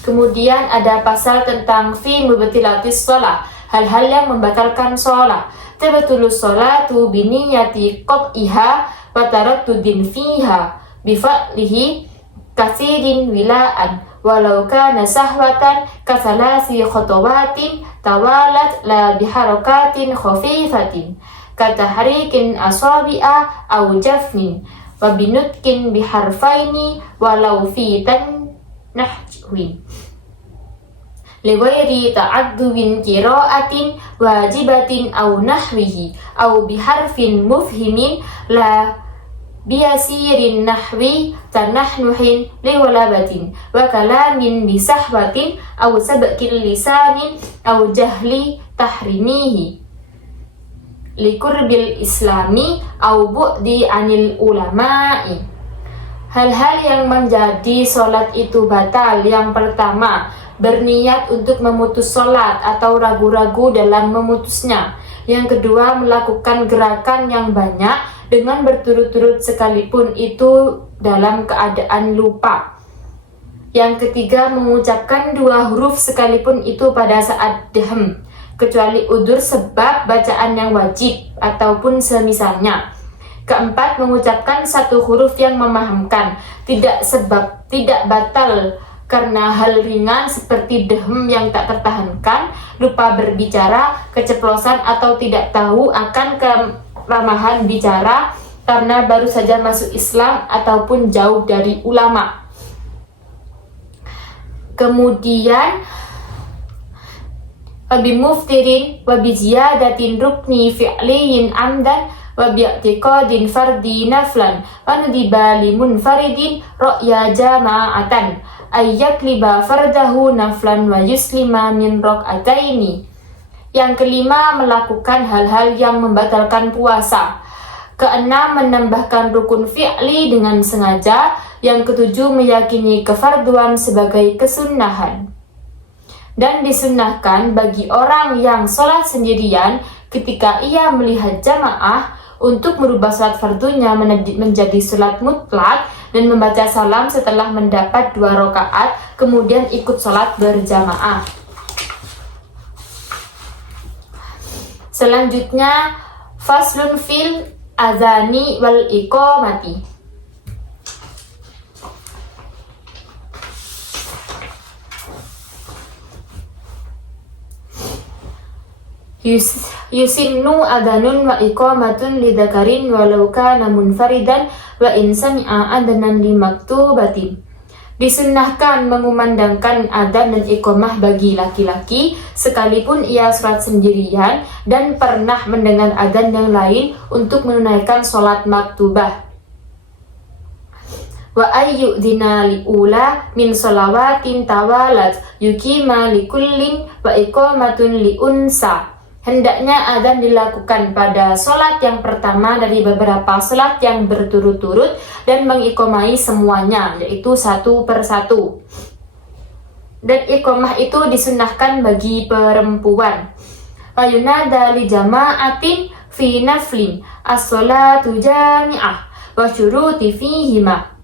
Kemudian ada pasal tentang fi mubtilatis shalah, hal-hal yang membatalkan sholat. Tabtulus sholatu biniyati qat'iha wa taraddudin fiha bifa'lihi kasirin wila'an walau kana sahwatan kasalasi khotowatin tawalat la biharakatin khafifatin katahrikin asabi'a au jafnin wa binutkin biharfaini walau fi nahwin lighairi ta'adduwin qira'atin wajibatin au nahwihi au biharfin mufhimin la biyasirin nahwi tanahnuhin liwalabatin wa kalamin bisahwatin au sabqil lisanin au jahli tahrimihi likurbil islami au bu'di anil ulama'i. Hal-hal yang menjadi sholat itu batal. Yang pertama, berniat untuk memutus sholat atau ragu-ragu dalam memutusnya. Yang kedua, melakukan gerakan yang banyak dengan berturut-turut sekalipun itu dalam keadaan lupa. Yang ketiga, mengucapkan 2 huruf sekalipun itu pada saat dehem, kecuali udzur sebab bacaan yang wajib ataupun semisalnya. Keempat, mengucapkan 1 huruf yang memahamkan, tidak batal karena hal ringan seperti dehem yang tak tertahankan, lupa berbicara, keceplosan atau tidak tahu akan keramahan bicara karena baru saja masuk Islam ataupun jauh dari ulama. Kemudian wabi muftirin wabi ziyadatin rukni fi'liyin amdan wa bi'tiqadin fardi naflan wa nudiba limunfaridin ra'ya jama'atan ayyakliba fardahu naflan wa yuslima min rak'ataini. Yang kelima, melakukan hal-hal yang membatalkan puasa. Keenam, menambahkan rukun fi'li dengan sengaja. Yang ketujuh, meyakini kefarduan sebagai kesunnahan. Dan disunnahkan bagi orang yang sholat sendirian ketika ia melihat jamaah untuk merubah sholat fardunya menjadi sholat mutlak dan membaca salam setelah mendapat 2 rakaat, kemudian ikut sholat berjamaah. Selanjutnya, faslun fil azani wal iqamati. Yusinnu adhanun wa iqamatun lidhakarin walau kana munfaridan wa in sami'a adhanan limaktubatin. Disunnahkan mengumandangkan adzan dan iqamah bagi laki-laki sekalipun ia sholat sendirian dan pernah mendengar adzan yang lain untuk menunaikan sholat maktubah. Wa ayyudina li'ula min sholawatin tawalat yukima likullin wa iqamatun li'unsa. Hendaknya adzan dilakukan pada sholat yang pertama dari beberapa sholat yang berturut-turut dan mengiqomai semuanya, yaitu satu per satu. Dan iqomah itu disunnahkan bagi perempuan. Fayunada li jama'atin fi naflin as-sholatu jami'ah wa syuruti fihima.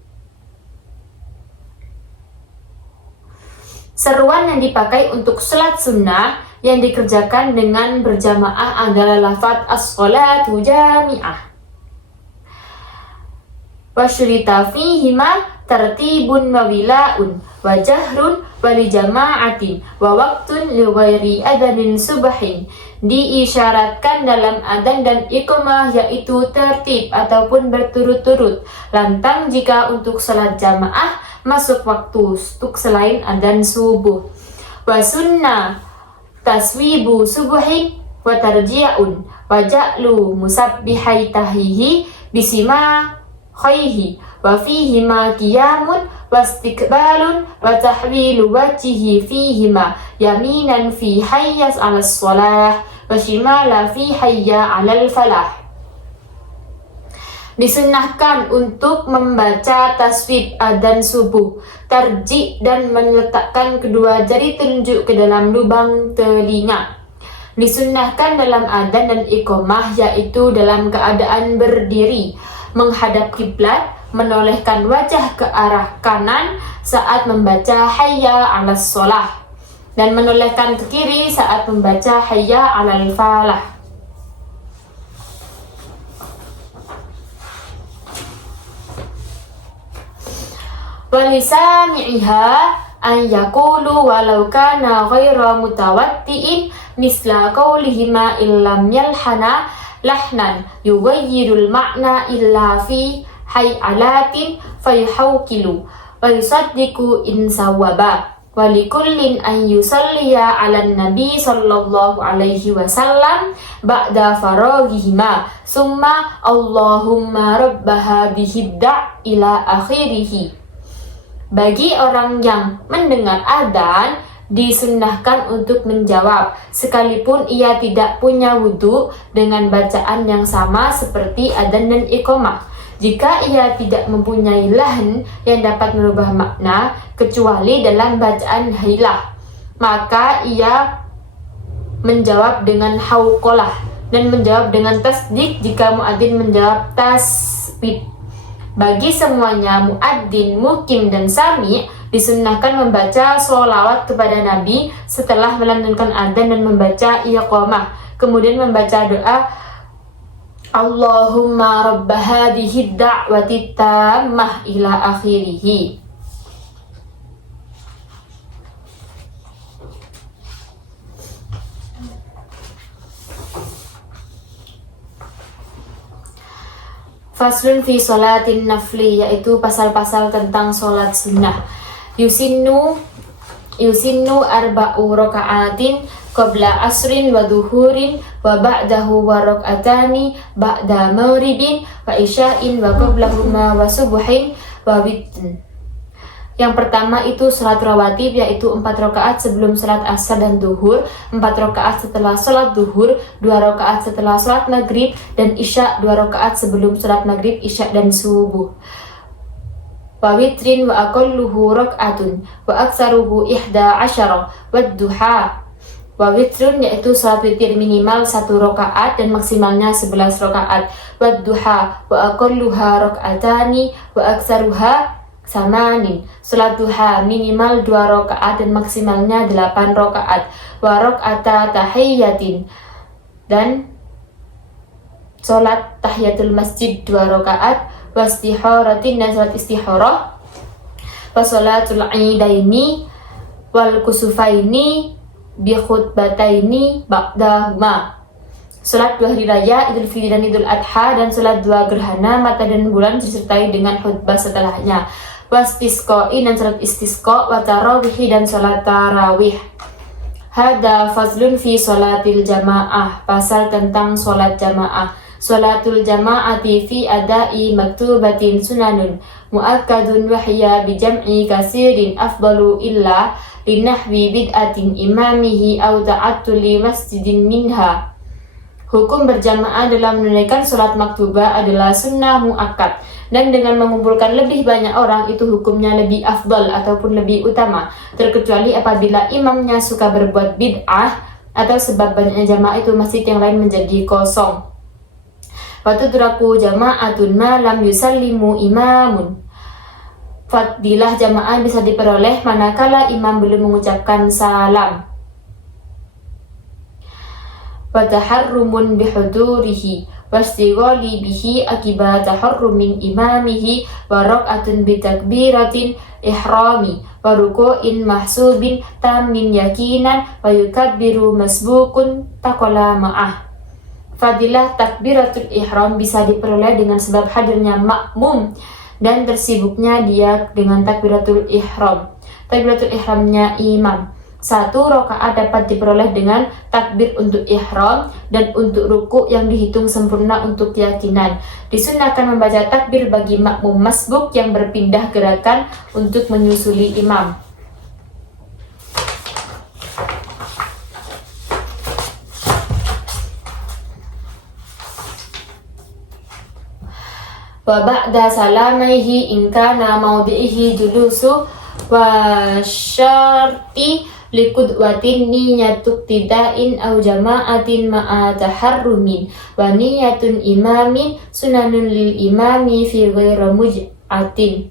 Seruan yang dipakai untuk sholat sunnah yang dikerjakan dengan berjamaah adalah lafaz as-sholatu jami'ah. Wa syurita fihima tartibun wa wila'un wa jahrun wa li jama'atin wa waqtun li ghairi adzanin subhin. Diisyaratkan dalam adzan dan iqamah yaitu tertib ataupun berturut-turut. Lantang jika untuk salat jamaah masuk waktu untuk selain adzan subuh. Wa sunnah taswibu subuhin wa tarji'un wa ja'lu musabbihai tahihi bisima khaihi wa fihima qiyamun wa istiqbalun wa tahwilu wajhihi fihima yaminan fi hayya 'alas shalah wa shimala fi hayya 'alal falah. Disunnahkan untuk membaca taswib adzan subuh, tarji' dan meletakkan kedua jari telunjuk ke dalam lubang telinga. Disunnahkan dalam adzan dan iqamah yaitu dalam keadaan berdiri, menghadap kiblat, menolehkan wajah ke arah kanan saat membaca hayya 'alas shalah dan menolehkan ke kiri saat membaca hayya 'alal falah. Walisami'iha an yaqulu walau kana ghaira mutawatti'in misla qawlihima illam yalhana lahnan yughayyirul ma'na illa fi hay'alatin fayuhawkilu wa yusaddiqu in sawaba wa likullin an yusalliya 'alan nabi sallallahu alaihi wasallam ba'da faraghihima summa Allahumma rabba hadhihi da' ila akhirih. Bagi orang yang mendengar adzan disunnahkan untuk menjawab sekalipun ia tidak punya wudhu dengan bacaan yang sama seperti adzan dan iqamah. Jika ia tidak mempunyai lahan yang dapat merubah makna kecuali dalam bacaan hailah, maka ia menjawab dengan hauqalah dan menjawab dengan tasdik jika muadzin menjawab tasbih. Bagi semuanya, muadzin, mukim, dan sami disunnahkan membaca sholawat kepada Nabi setelah melantunkan adzan dan membaca iqamah. Kemudian membaca doa Allahumma rabba hadhihi da'wati tammah ila akhirih. Faslun fi sholatin nafli, yaitu pasal-pasal tentang sholat sunnah. Yusinnu arba'u raka'atin qabla asrin wa duhurin wa ba'dahu wa raka'atani ba'da maghribin wa isya'in wa qablahuma wa subuhin wa witn. Yang pertama itu salat rawatib, yaitu 4 rakaat sebelum salat asar dan duhur, 4 rakaat setelah salat duhur, 2 rakaat setelah salat maghrib, dan isya 2 rakaat sebelum salat maghrib, isya dan subuh. Wa witrin wa aqalluhu rak'atun wa aktsaruhu 11 wad duha. Wa witrun yaitu salat witir minimal 1 rakaat dan maksimalnya 11 rakaat. Wad duha wa aqalluha rak'atani wa aktsaruha samanin. Salat duha minimal 2 rakaat dan maksimalnya 8 rakaat. Wa rak'ata tahiyyatin, dan salat tahiyatul masjid 2 rakaat. Wa istiharatin, dan salat istikharah. Wa salatul idaini wal kusufaini bi khutbataini ba'dahuma. Salat 2 hari raya, Idul Fitri dan Idul Adha, dan salat 2 gerhana mata dan bulan disertai dengan khutbah setelahnya. Wastisqa'i, dan salat istisqa, wa tarawihi, dan salat tarawih. Hada fazlun fi salatil jamaah, pasal tentang salat jamaah. Salatul jama'ati fi adai maktubatin sunanun muakkadun wahya bi jam'i kasirin afdalu illa linahwi bid'atin imamihi aw ta'attuli masjidin minha. Hukum berjamaah dalam menunaikan salat maktubah adalah sunnah muakkad, dan dengan mengumpulkan lebih banyak orang itu hukumnya lebih afdal ataupun lebih utama, terkecuali apabila imamnya suka berbuat bid'ah atau sebab banyaknya jamaah itu masjid yang lain menjadi kosong. Fatudraku jama'atun ma lam yusallimu imamun. Fadilah jamaah bisa diperoleh manakala imam belum mengucapkan salam. Wataharrumun bihudurihi wastighali bihi akiba taharrumin imamihi wa rak'atun bitakbiratin ihrami wa ruku'in mahsubin tamin yakinan wa yukabbiru masbukun taqala ma'ah. Fadilah takbiratul ihram bisa diperoleh dengan sebab hadirnya makmum dan tersibuknya dia dengan takbiratul ihram. Takbiratul ihramnya imam. 1 rakaat dapat diperoleh dengan takbir untuk ihram dan untuk ruku yang dihitung sempurna untuk keyakinan. Disunahkan membaca takbir bagi makmum masbuk yang berpindah gerakan untuk menyusuli imam. Wa ba'da salamaihi in kana mawdi'ihi julusu wa syarti likudwatin niyatuk tidain au jama'atin ma'a taharrumin wa niyatun imamin sunanun lil imami fi ghaira muj'atin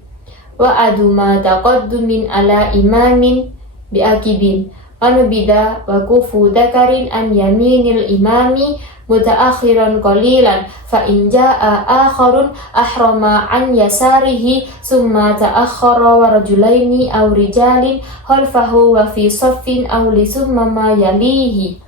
wa aduma taqaddumin ala imamin biakibin wa nubida wa kufu dakarin an yaminil imami mutaakhiran qalilan fa in jaa akharun ahrama an yasarihi summa ta'akhkhara wa rajulaini aw rijalin khalfahu wa fi saffin aw li summa ma yalihi.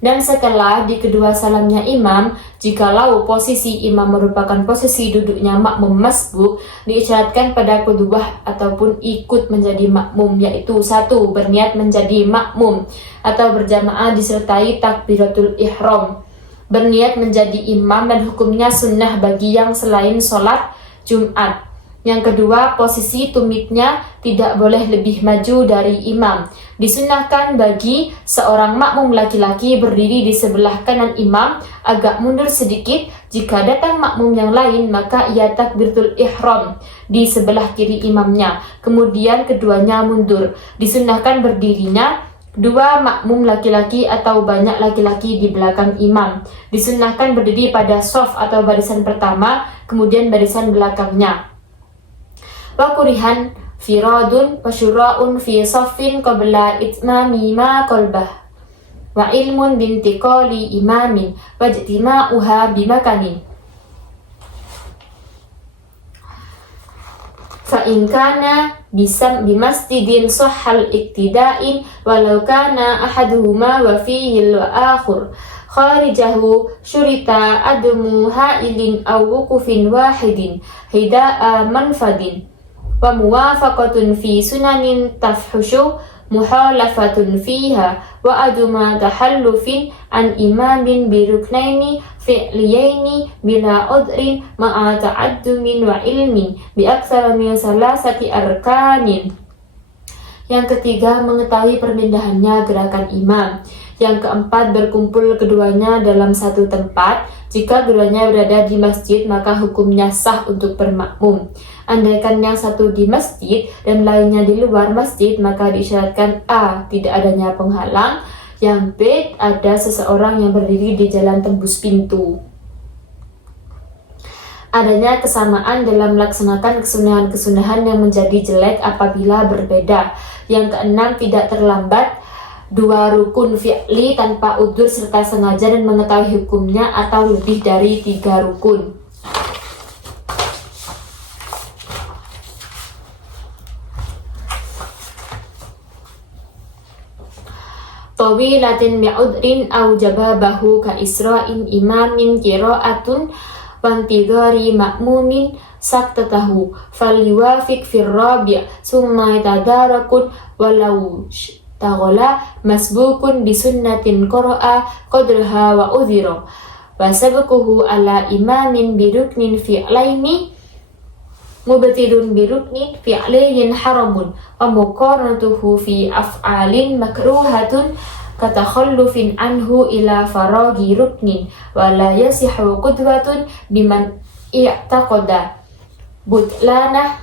Dan setelah di kedua salamnya imam, jikalau posisi imam merupakan posisi duduknya makmum masbuk, diisyaratkan pada qudwah ataupun ikut menjadi makmum, yaitu 1. Berniat menjadi makmum atau berjamaah disertai takbiratul ihram, berniat menjadi imam dan hukumnya sunnah bagi yang selain sholat Jumat. Yang kedua, posisi tumitnya tidak boleh lebih maju dari imam. Disunahkan bagi seorang makmum laki-laki berdiri di sebelah kanan imam, agak mundur sedikit. Jika datang makmum yang lain, maka ia takbiratul ihram di sebelah kiri imamnya. Kemudian keduanya mundur. Disunahkan berdirinya 2 makmum laki-laki atau banyak laki-laki di belakang imam. Disunahkan berdiri pada shaf atau barisan pertama, kemudian barisan belakangnya. Wa kurihan firadun wa syura'un fi shaffin qabla itmami ma qalbah wa ilmun bintiqali imamin wa ijtima'uha bimakanin. Fa in kana bimasjidin sahhal iktida'in walau kana ahaduhuma wa fihi al-akhir kharijahu syurita admu ha'ilin aw wukufin wahidin hida'a manfadin wa muwafaqatun fi sunanin tafhushu muhalafatun fiha wa aduma tahallufin an imamin biruknaini fi'liyaini bila udrin ma'a ta'addumin wa ilmin bi aktsara min salasati arkanin. Yang ketiga, mengetahui perpindahannya gerakan imam. Yang keempat, berkumpul keduanya dalam satu tempat. Jika keduanya berada di masjid, maka hukumnya sah untuk bermakmum. Andaikan yang satu di masjid dan lainnya di luar masjid, maka disyaratkan A. Tidak adanya penghalang. Yang B. Ada seseorang yang berdiri di jalan tembus pintu. Adanya kesamaan dalam melaksanakan kesunahan-kesunahan yang menjadi jelek apabila berbeda. Yang keenam, tidak terlambat dua rukun fi'li tanpa udzur serta sengaja dan mengetahui hukumnya atau lebih dari 3 rukun. Tawilatin bi'udrin aw jababahu ka isra'in imamin qira'atun wantidari ma'mumin saktatahu faliwafik firrabi' summa tadarakun walau taghala masbukun bisunnatin qara'a qadraha wa udhira wa sabquhu ala imamin biruknin fi'laini mubtilun biruknin fi'liyin haramun wa muqaranatuhu fi af'alin makruhatun katakhallufin anhu ila faragi ruknin wa la yasihu qudwatun biman i'taqada butlanah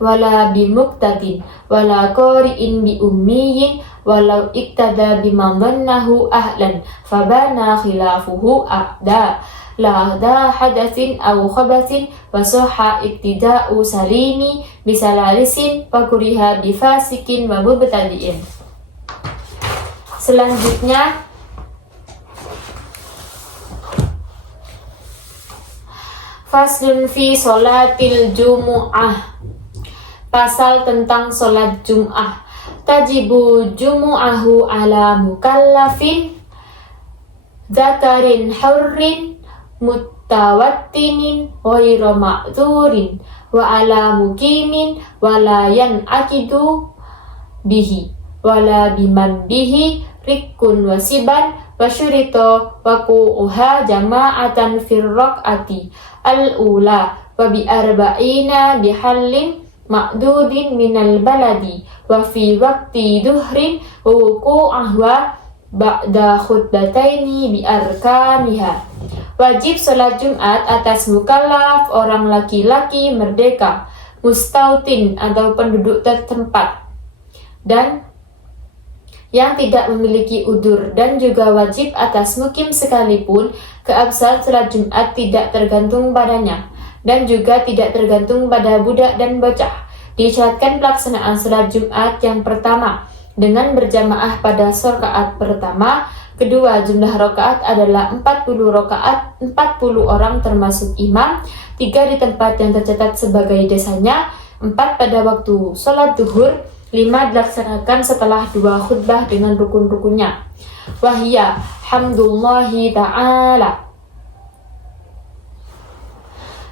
wala bimuqtadin wala qari'in bi ummiyin walau iktada biman dhannahu ahlan fabana khilafuhu a'da la da hadatsin aw khabatsin wa sahha iktida'u salimi bisalalisin wa kuriha bifasikin wa mubtadi'in. Selanjutnya faslun fi sholatil jumu'ah. Pasal tentang sholat Jum'ah. Tajibu jumu'ahu ala mukallafin zakarin hurrin mutawattinin ghairu ma'dzurin wa ala mukimin wala yan'akidu bihi wala biman bihi rikun wasiban wa syurita wa qu'uha jama'atan firraqati al-ula wa bi arba'ina bihallin ma'dudin minal baladi wa fi waqti duhrin wuqu'ahwa ba'da khutbataini bi arkaniha. Wajib sholat Jumat atas mukallaf orang laki-laki merdeka, mustautin atau penduduk tempat, dan yang tidak memiliki udzur, dan juga wajib atas mukim sekalipun keabsahan sholat Jumat tidak tergantung padanya dan juga tidak tergantung pada budak dan bocah. Disyaratkan pelaksanaan sholat Jumat yang pertama dengan berjamaah pada rakaat pertama, kedua jumlah rakaat adalah 40 rakaat, 40 orang termasuk imam, 3 di tempat yang tercatat sebagai desanya, 4 pada waktu sholat duhur, 5 dilaksanakan setelah 2 khutbah dengan rukun-rukunnya. Wahiyya hamdulillahi ta'ala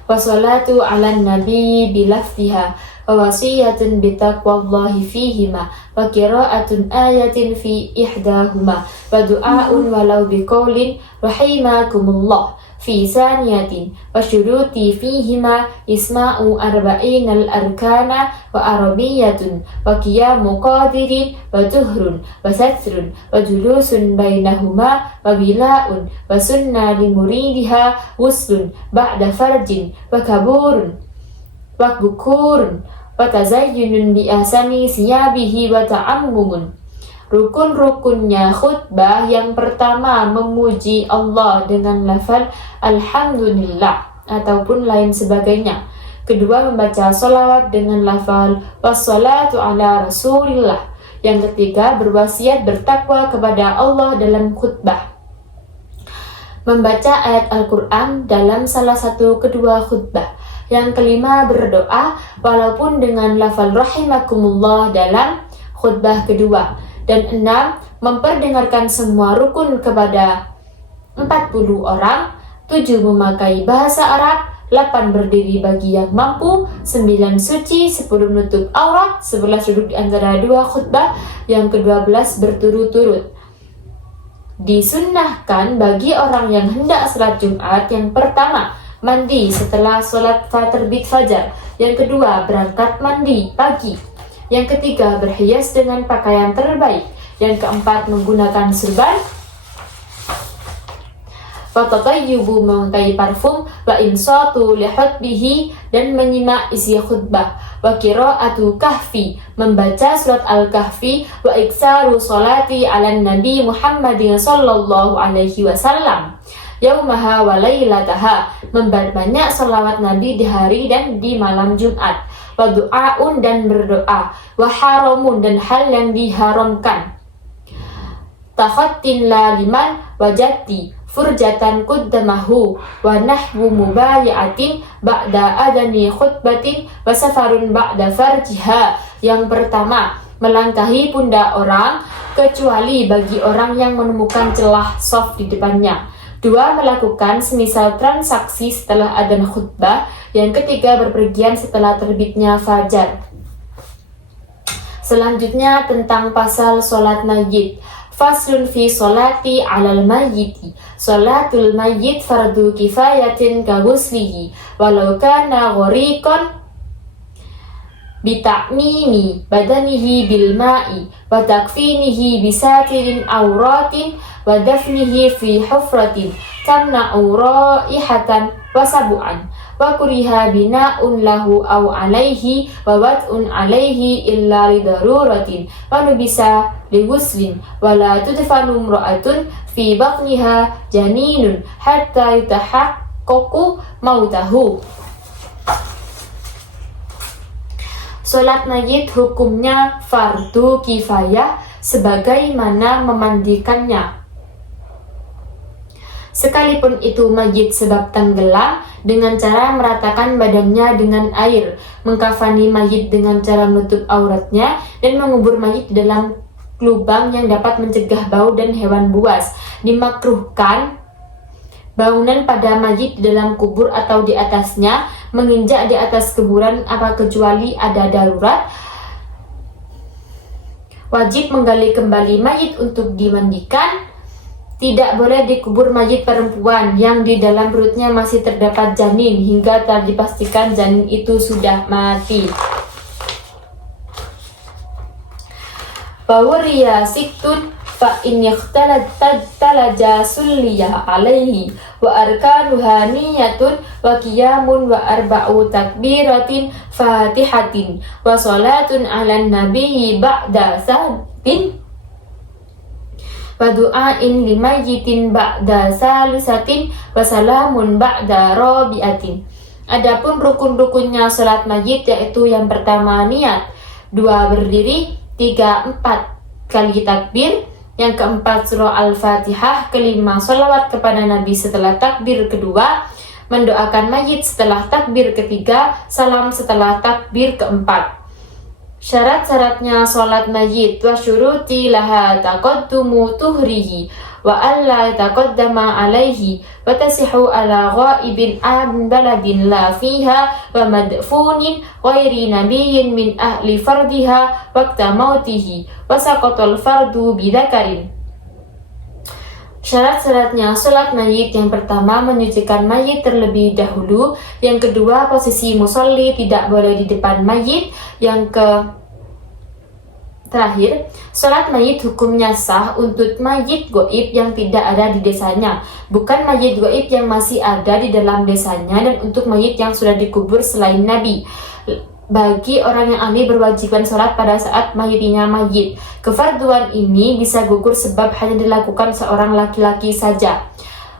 wa salatu ala nabi bilaftiha wa wasiyatun bitaqwallahi fihima wa qira'atun ayatin fi ihdahuma wa du'aun walau biqaulin rahimakumullah fi saniyatin wa syuruti fihima isma'u arba'inal arkana wa arabiyatun wa qiyamu qadirin wa tuhrun wa satrun wa julusun bainahuma wa bila'un wa sunna limuridiha wuslun ba'da farjin wa kaburun wa bukurun wa tazayyunun bi ahsani siyabihi wa ta'ammumun. Rukun-rukunnya khutbah yang pertama memuji Allah dengan lafaz Alhamdulillah ataupun lain sebagainya. Kedua membaca salawat dengan lafaz wassalatu ala rasulillah. Yang ketiga berwasiat bertakwa kepada Allah dalam khutbah. Membaca ayat Al-Quran dalam salah satu kedua khutbah. Yang kelima berdoa walaupun dengan lafaz rahimakumullah dalam khutbah kedua. Dan 6. Memperdengarkan semua rukun kepada 40 orang. 7. Memakai bahasa Arab. 8 berdiri bagi yang mampu, 9 suci, 10 menutup aurat, 11 duduk di antara dua khutbah, yang ke-12 berturut-turut. Disunnahkan bagi orang yang hendak salat Jumat yang pertama, mandi setelah salat terbit fajar, yang kedua berangkat mandi pagi, yang ketiga berhias dengan pakaian terbaik, yang keempat menggunakan surban, fatatayyubu memakai parfum, wa insatu li khutbihi dan menyimak isi khutbah, wa qiraatu kahfi membaca surat al-kahfi, wa iksaru sholati ala nabi Muhammadin sallallahu alaihi wasallam yaumaha wa lailataha memperbanyak sholawat nabi di hari dan di malam Jumat, wa du'aun dan berdoa, wa haramun dan hal yang diharamkan, takhattin la liman wajati furjatan kuddamahu wa nahwu mubayi'atin ba'da adani khutbatin wa safarun ba'da farjiha. Yang pertama, melangkahi pundak orang kecuali bagi orang yang menemukan celah soft di depannya. 2. Melakukan semisal transaksi setelah adzan khutbah. Yang ketiga, berpergian setelah terbitnya fajar. Selanjutnya tentang pasal sholat mayyit. Faslun fi sholati alal mayyiti. Sholatul mayyit fardu kifayatin ka ghuslihi walau kana ghariqan bita'mimi badanihi bil ma'i wa takfinihi bisatirin auratin wa dafnihi fi hufratin kana auraihatan wa sabu'an wa kuriha bina'un lahu aw alaihi wa wad'un alaihi illa lidaruratin wa nubisa liwuslin wa la tudfanu imra'atun fi batniha janinun hatta yutahaqqaqu mautahu. Salat mayyit hukumnya fardu kifayah sebagaimana memandikannya. Sekalipun itu mayyit sebab tenggelam, dengan cara meratakan badannya dengan air, mengkafani mayyit dengan cara menutup auratnya, dan mengubur mayyit di dalam lubang yang dapat mencegah bau dan hewan buas. Dimakruhkan bangunan pada mayyit di dalam kubur atau di atasnya, menginjak di atas kuburan apa kecuali ada darurat. Wajib menggali kembali mayyit untuk dimandikan. Tidak boleh dikubur mayyit perempuan yang di dalam perutnya masih terdapat janin hingga telah dipastikan janin itu sudah mati. Bawriya siktun fa in talaja sulliya alaihi wa arkanuha niyatun wa qiyamun wa arba'u takbiratin fatihatin wa salatun ala nabiyyi ba'da sabin wa du'ain limayyitin ba'da salisatin wa salamun ba'da rabi'atin. Adapun rukun-rukunnya salat mayyit yaitu yang pertama niat, 2 berdiri, 3 4 kali takbir, yang keempat surah Al-Fatihah, kelima sholawat kepada Nabi setelah takbir kedua, mendoakan mayyit setelah takbir ketiga, salam setelah takbir keempat. Syarat-syaratnya sholat mayyit wa syuruti laha taqaddumu tuhrihi wa alla taqaddama alaihi wa tasihu ala ghaibin an baladin la fiha wa madfunin ghairi nabiyyin min ahli fardiha waqta mautihi wa saqatal fardu bidakarin. Syarat-syaratnya sholat mayyit yang pertama menyucikan mayyit terlebih dahulu, yang kedua posisi musolli tidak boleh di depan mayyit, yang terakhir sholat mayyit hukumnya sah untuk mayyit goib yang tidak ada di desanya, bukan mayyit goib yang masih ada di dalam desanya, dan untuk mayyit yang sudah dikubur selain Nabi. Bagi orang yang ahli berwajiban sholat pada saat mayitnya mayyit. Kefarduan ini bisa gugur sebab hanya dilakukan seorang laki-laki saja.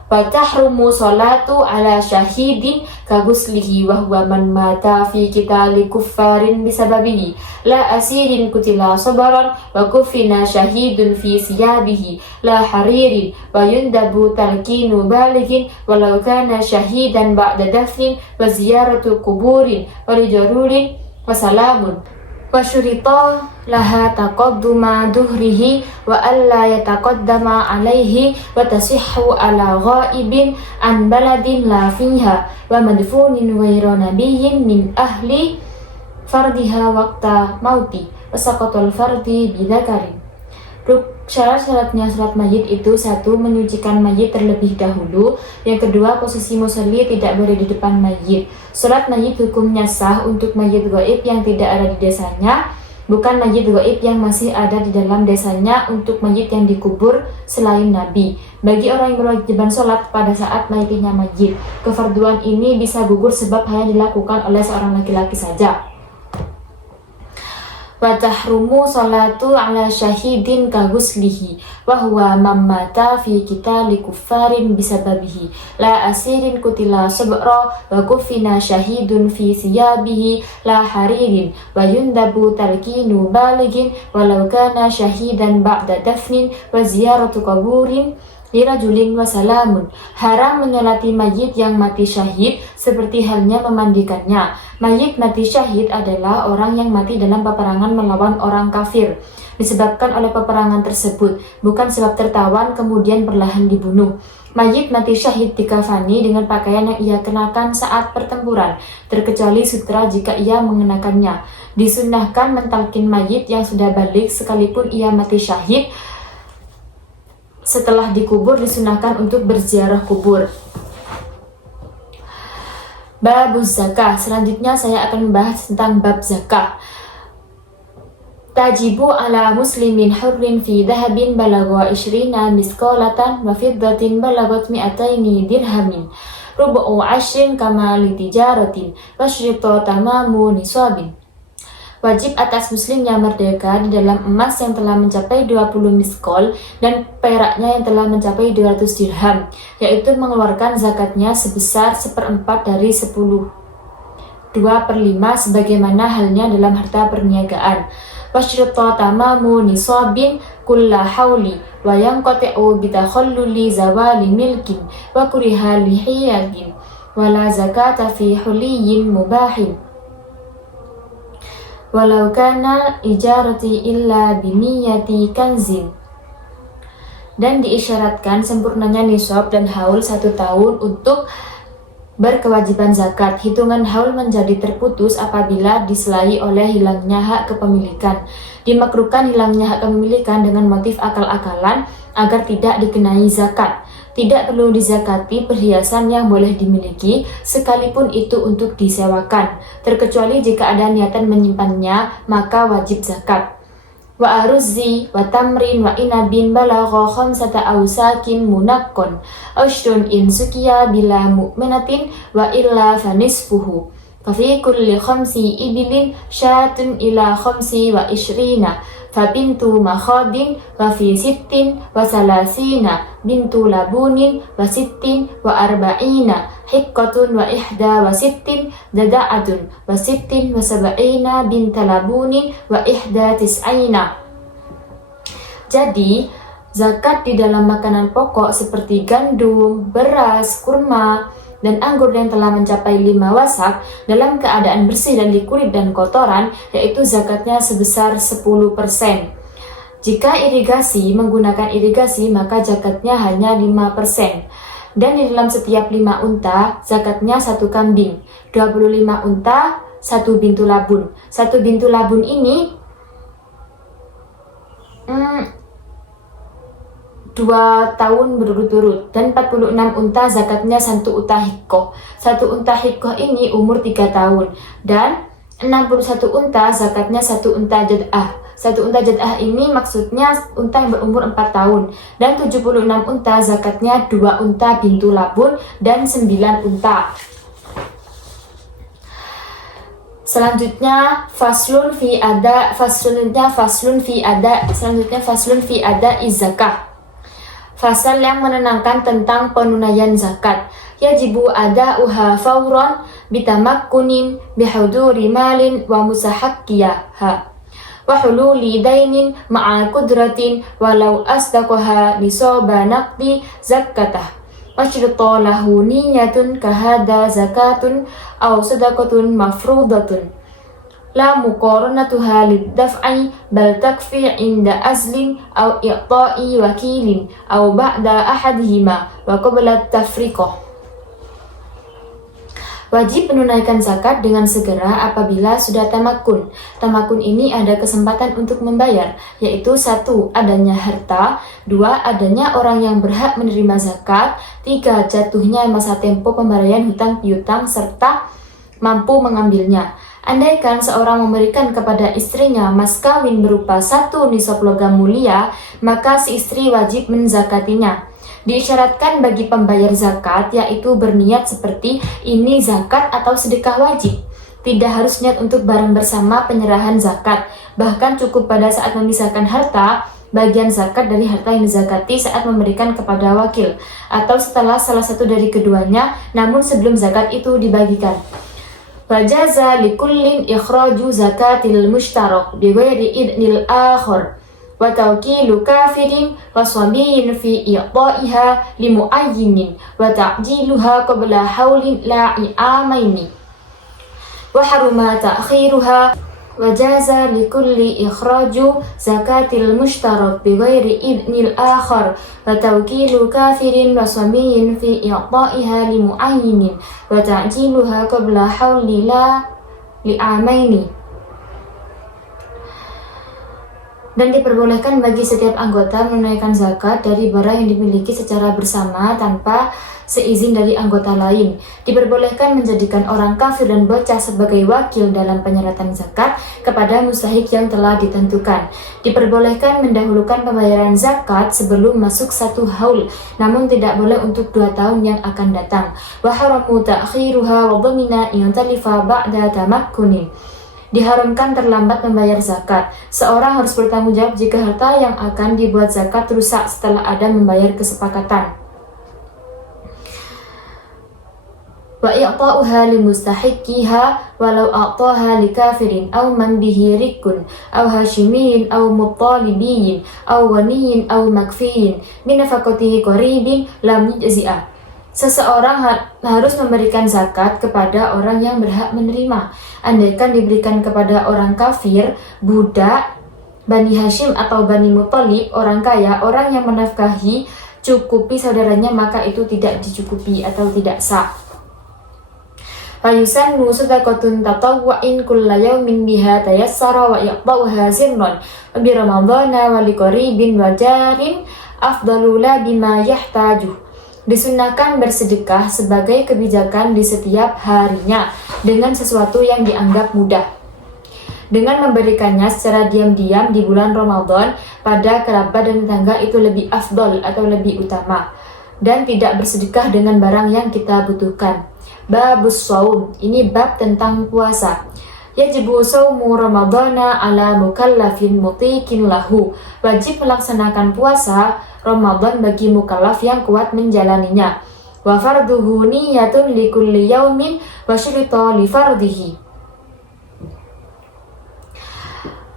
Wa tahrumu sholatu ala syahidin kaguslihi wa huwa man mata fi qitali kuffarin bisababihi la asirin kutila sabaran wa kufina syahidun fi siyabihi la haririn wa yundabu talqinu balighin walau kana syahidan ba'da dafnin wa ziyaratu kuburin wa lijarurin wa salamun. wa syurita laha taqadduma duhrihi wa alla yataqaddama alaihi wa tasihhu ala ghaibin an baladin la fiha wa madfunin ghairu nabiyyin min ahli fardiha waqta mauti wa saqatul fardi bidzakarin. Syarat-syaratnya salat mayit itu: satu, menyucikan mayit terlebih dahulu. Yang kedua, posisi musolli tidak boleh di depan mayit. Salat mayit hukumnya sah untuk mayit gaib yang tidak ada di desanya, bukan mayit gaib yang masih ada di dalam desanya untuk mayit yang dikubur selain Nabi. Bagi orang yang berwajiban sholat pada saat matinya mayit, kefarduan ini bisa gugur sebab hanya dilakukan oleh seorang laki-laki saja. Wa tahrumu salatu ala syahidin ka ghuslihi wa huwa mammata fi qitali kuffarin bisababihi la asirin kutila sabra wa kufina syahidun fi siyabihi la haririn wa yundabu talqinu baligin walau kana syahidan ba'da dafnin wa ziyaratu qaburin lirajulin wa salamun. Haram menyolati mayit yang mati syahid seperti halnya memandikannya. Mayit mati syahid adalah orang yang mati dalam peperangan melawan orang kafir disebabkan oleh peperangan tersebut, bukan sebab tertawan kemudian perlahan dibunuh. Mayit mati syahid dikafani dengan pakaian yang ia kenakan saat pertempuran, terkecuali sutra jika ia mengenakannya. Disunnahkan mentalkin mayit yang sudah balik sekalipun ia mati syahid. Setelah dikubur disunahkan untuk berziarah kubur. Babuz zakah. Selanjutnya saya akan membahas tentang bab zakah. Tajibu ala muslimin hurrin fi dhahabin balagha 20 misqalatan wa fiddatin balagat 200 dirhamin rubu'u 10 kama litijaratin wa syirta tamamu nisabin. Wajib atas muslim yang merdeka di dalam emas yang telah mencapai 20 miskol dan peraknya yang telah mencapai 200 dirham, yaitu mengeluarkan zakatnya sebesar 1/4 dari 10, 2/5 sebagaimana halnya dalam harta perniagaan. Wasyirta tamamu nisabin kulla hauli wa yanqati'u bitakhalluli zawali milkin wa kuriha lihiyatin wala zakata fi huliyin mubahin walau kana ijarati illa biniyati kanzin. Dan diisyaratkan sempurnanya nisab dan haul 1 tahun untuk berkewajiban zakat. Hitungan haul menjadi terputus apabila diselahi oleh hilangnya hak kepemilikan. Dimakruhkan hilangnya hak kepemilikan dengan motif akal-akalan agar tidak dikenai zakat. Tidak perlu dizakati perhiasan yang boleh dimiliki, sekalipun itu untuk disewakan, terkecuali jika ada niatan menyimpannya, maka wajib zakat. Wa aruzzi wa tamrin wa inabin balagha 5 awsakin munakkon ashrun in sukiya bila mu'minatin wa illa fanisfuhu fa fi kulli 5 ibilin syatun ila 25 Fabintu makhadin wa fi 60 wa salasina bintu labunin wa 60 wa arba'ina hiqqatun wa 61 dada'atun wa 60 wa 70 binta labunin wa 91. Jadi zakat di dalam makanan pokok seperti gandum, beras, kurma, dan anggur yang telah mencapai 5 wasak dalam keadaan bersih dan di kulit dan kotoran, yaitu zakatnya sebesar 10%. Jika menggunakan irigasi, maka zakatnya hanya 5%. Dan di dalam setiap 5 unta, zakatnya 1 kambing. 25 unta, 1 bintu labun. 1 bintu labun ini 2 tahun berturut-turut, dan 46 unta zakatnya 1 unta hikkoh. 1 unta hikkoh ini umur 3 tahun, dan 61 unta zakatnya 1 unta jad'ah. 1 unta jad'ah ini maksudnya unta yang berumur 4 tahun, dan 76 unta zakatnya 2 unta bintu labun dan 9 unta. Selanjutnya faslun fi ada izakah. Fasal yang menenangkan tentang penunaian zakat. Yajibu ada'uha fawran bitamakkunin bihuduri malin wa musahakkiyaha wa hululi dainin ma'a kudratin walau asdaqaha nisaba naqdi zakatah wa syirta lahu niyatun kahada zakatun aw sadaqatun mafrudatun la muqaranatuha lid-daf'i bal takfi 'inda azlin aw i'ta'i wakilin aw ba'da ahadihima wa qabla at-tafriqah. Wajib menunaikan zakat dengan segera apabila sudah tamakun. Tamakun ini ada kesempatan untuk membayar, yaitu 1. Adanya harta, 2. Adanya orang yang berhak menerima zakat, 3. Jatuhnya masa tempo pembayaran hutang piutang serta mampu mengambilnya. Andaikan seorang memberikan kepada istrinya mas kawin berupa 1 nisab logam mulia, maka si istri wajib menzakatinya. Diisyaratkan bagi pembayar zakat, yaitu berniat seperti ini zakat atau sedekah wajib. Tidak harus niat untuk bareng bersama penyerahan zakat, bahkan cukup pada saat memisahkan harta, bagian zakat dari harta yang dizakati saat memberikan kepada wakil, atau setelah salah satu dari keduanya, namun sebelum zakat itu dibagikan. Wajaza likullin ikhraju zakatil mushtarak bighairi idnil akhar wa tawkilu kafirin wa sabiyin fi i'ta'iha limu'ayyinin wa ta'jiluha qabla hawlin la i'amaini wa haruma ta'khiruha wa jaza likulli ikhraju zakatil mushtarak bighairi idnil akhar wa tawkilu kafirin wa sabiyin fi i'ta'iha limu'ayyinin wa ta'jiluha qabla hawli la li'amaini. Dan diperbolehkan bagi setiap anggota menunaikan zakat dari barang yang dimiliki secara bersama tanpa seizin dari anggota lain. Diperbolehkan menjadikan orang kafir dan bocah sebagai wakil dalam penyeratan zakat kepada mustahik yang telah ditentukan. Diperbolehkan mendahulukan pembayaran zakat sebelum masuk 1 haul, namun tidak boleh untuk 2 tahun yang akan datang. Wa haramu ta'khiruha wa dhamina in talifa ba'da tamakkunin. Diharamkan terlambat membayar zakat. Seorang harus bertanggung jawab jika harta yang akan dibuat zakat rusak setelah ada membayar kesepakatan. Wa i'ta'uha limustahiqiha walau a'taha likafirin aw man bihi rikun aw hashimiyin aw muttalibiyin aw ghaniyin aw makfiyin min nafaqatihi qaribin lam yujzi'ah. Seseorang harus memberikan zakat kepada orang yang berhak menerima. Andaikan diberikan kepada orang kafir, budak, Bani Hashim atau Bani Muthalib, orang kaya, orang yang menafkahi, cukupi saudaranya, maka itu tidak dicukupi atau tidak sah. Fayusannu sadaqatun tatawwu'in kulla yawmin biha tayassara wa yaqta'uha sirran bi ramadhana wa liqaribin wa jarin afdalu la bima yahtajuh. Disunahkan bersedekah sebagai kebijakan di setiap harinya dengan sesuatu yang dianggap mudah. Dengan memberikannya secara diam-diam di bulan Ramadan pada kerabat dan tetangga itu lebih afdol atau lebih utama. Dan tidak bersedekah dengan barang yang kita butuhkan. Babus shaum, ini bab tentang puasa. Yajibu shaumu Ramadana ala mukallafin mutiqin lahu. Wajib melaksanakan puasa Ramadan bagi mukallaf yang kuat menjalaninya. Wa farduhu niyatun likulli yaumin wa syurita li fardihi.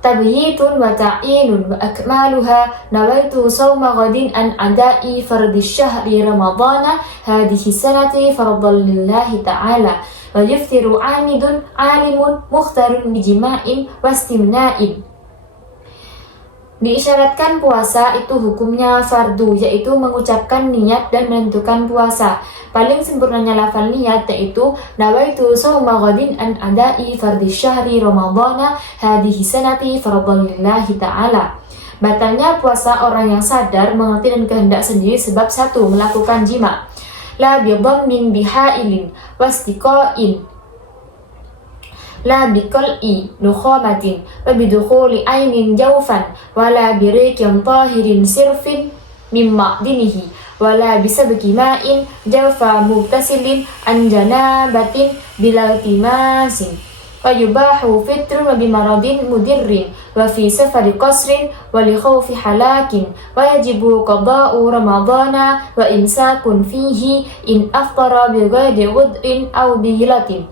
Tabyitun wa ta'inun wa akmaluha nawaitu sawma ghadin an adai fardi syahri ramadana hadihi sanati fardan lillahi ta'ala wa yuftiru amidun alimun mukhtarun bijima'in wastimna'in. Diisyaratkan puasa itu hukumnya fardu, yaitu mengucapkan niat dan menentukan puasa. Paling sempurnanya lafal niat yaitu nawaitu shauma ghadin an adai fardhi syahri ramadhana hadhihi sanati fardhan lillahi ta'ala. Batalnya puasa orang yang sadar, mengerti dan kehendak sendiri sebab 1. Melakukan jima. La bi dhammin bihailin wastiqain la biqal'i nukhamatin wa bidukhuli ainin jawfan wala birikin tahirin sirfin mimma dinihi wala bisabki ma'in jawfa mubtasilin anjanabatin bilal timasin wa yubahu fitrun wa bimaradin mudirrin wa fi safari qasrin wa li khawfi halakin wa yajibu qada'u ramadana wa imsakun fihi in aftara bi ghairi wud'in aw bihilatin.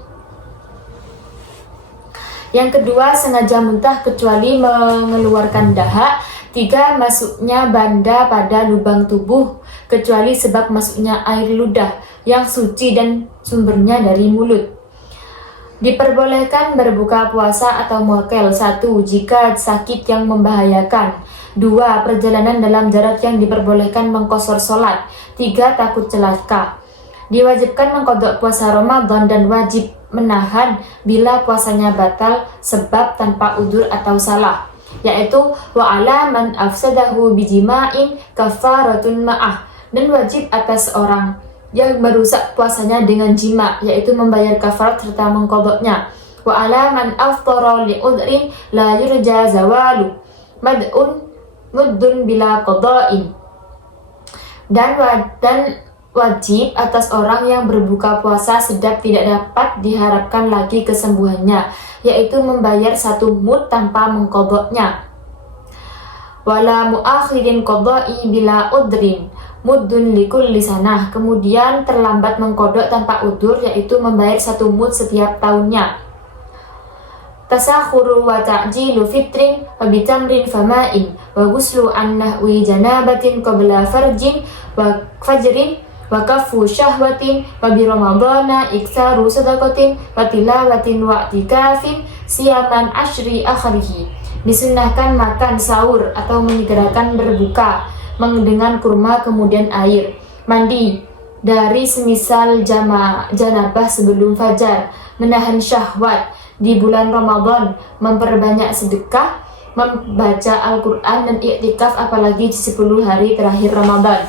Yang kedua, sengaja muntah kecuali mengeluarkan dahak. 3. Masuknya banda pada lubang tubuh kecuali sebab masuknya air ludah yang suci dan sumbernya dari mulut. Diperbolehkan berbuka puasa atau mokel. 1. Jika sakit yang membahayakan. 2. Perjalanan dalam jarak yang diperbolehkan mengqashar sholat. 3. Takut celaka. Diwajibkan mengqadha puasa Ramadan dan wajib menahan bila puasanya batal sebab tanpa udzur atau salah, yaitu wa ala man afsadahu bijima'in kafaratun ma'ah, dan wajib atas orang yang merusak puasanya dengan jima, yaitu membayar kafarat serta mengqadhanya. Wa ala man aftara li udhrin la yurja zawalu muddun bila qada'in, dan wajib atas orang yang berbuka puasa sedap tidak dapat diharapkan lagi kesembuhannya, yaitu membayar 1 mud tanpa mengqadhanya. Wala muakhirin qada'i bila udhrin muddun likulli sanah. Kemudian terlambat mengqadha tanpa udzur, yaitu membayar 1 mud setiap tahunnya. Tasakhuru wa ta'jilu fitrin wa bitamrin fama'in wa ghuslu an nahwi janabatin qabla farjin wa fajrin wa kafu syahwatin wa bi ramadana iksaru sadaqatin wa tilawatin wa i'tikafin siyaman asyri akhrihi. Disunnahkan makan sahur atau menyegerakan berbuka dengan kurma kemudian air, mandi dari semisal janabah sebelum fajar, menahan syahwat di bulan Ramadan, memperbanyak sedekah, membaca Al-Quran dan i'tikaf apalagi di 10 hari terakhir Ramadan.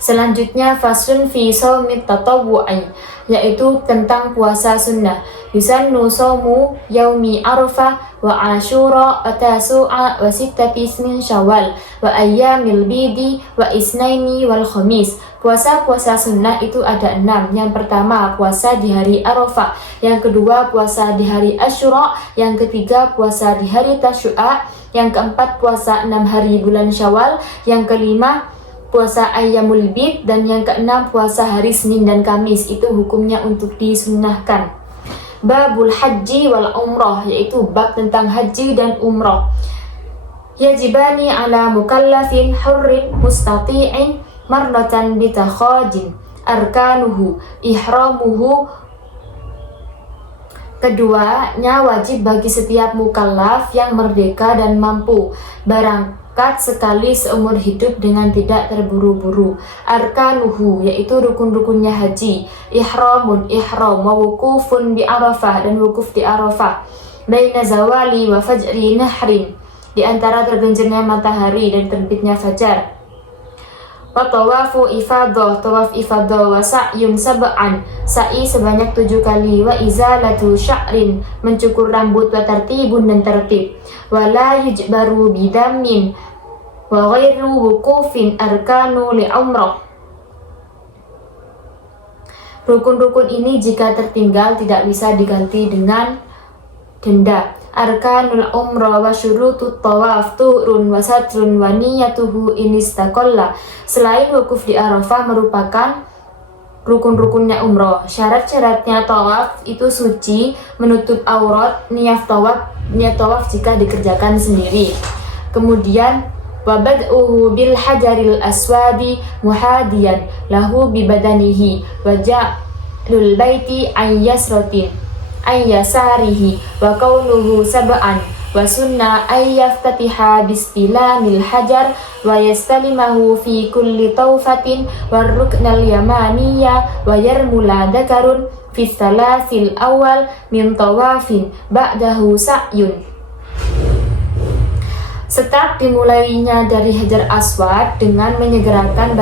Selanjutnya fasun fi shaumit tatawwu'i, yaitu tentang puasa sunnah. Yusannu shaumu yaumi arafah wa asyura wa tasu'a wa sittati min syawal wa ayyamil bidi wa isnaini wal khamis. Puasa-puasa sunnah itu ada 6. Yang pertama puasa di hari Arafah, yang kedua puasa di hari Asyura, yang ketiga puasa di hari Tasyu'a, yang keempat puasa 6 hari bulan Syawal, yang kelima puasa Ayyamul Bid, dan yang keenam puasa hari Senin dan Kamis. Itu hukumnya untuk disunnahkan. Babul haji wal umrah, yaitu bab tentang haji dan umrah. Yajibani ala mukallafin hurrin mustati'in marratan bitakhajin arkanuhu ihramuhu. Keduanya wajib bagi setiap mukallaf yang merdeka dan mampu berangkat sekali seumur hidup dengan tidak terburu-buru. Arkanuhu, yaitu rukun-rukunnya haji. Ihramun, ihram, wa wukufun bi Arafah, dan wukuf di Arafah. Baina zawali wa fajri nahrin, di antara tergelincirnya matahari dan terbitnya fajar. Wa tawafu ifadah, tawaf ifadah, wa sa'yun sab'an, sa'i sebanyak 7 kali, wa izalatu sya'rin, mencukur rambut, wa tartibun, dan tertib. Wa la yujbaru bidamin wa ghairu wukufin arkanu li umrah. Rukun-rukun ini jika tertinggal tidak bisa diganti dengan denda. Arkanul umrah wa syurutut tawaf turun wa satrun wa niyatuhu inistaqalla. Selain wukuf di Arafah merupakan rukun-rukunnya umrah. Syarat-syaratnya tawaf itu suci, menutup aurat, niat tawaf jika dikerjakan sendiri. Kemudian wa bad'uhu bil hajaril aswadi muhadiyan lahu bi badanihi wa ja'lul baiti an yasarihi wa kaunuhu sab'an wa sunna ayyaftatiha bistilamil hajar wa yastalimahu fi kulli tawfatin wa ruknal yamaniyya wa yarmula dakarun fi salasil awal min tawafin ba'dahu sa'yun. Start dimulainya dari Hajar Aswad dengan menjajarkan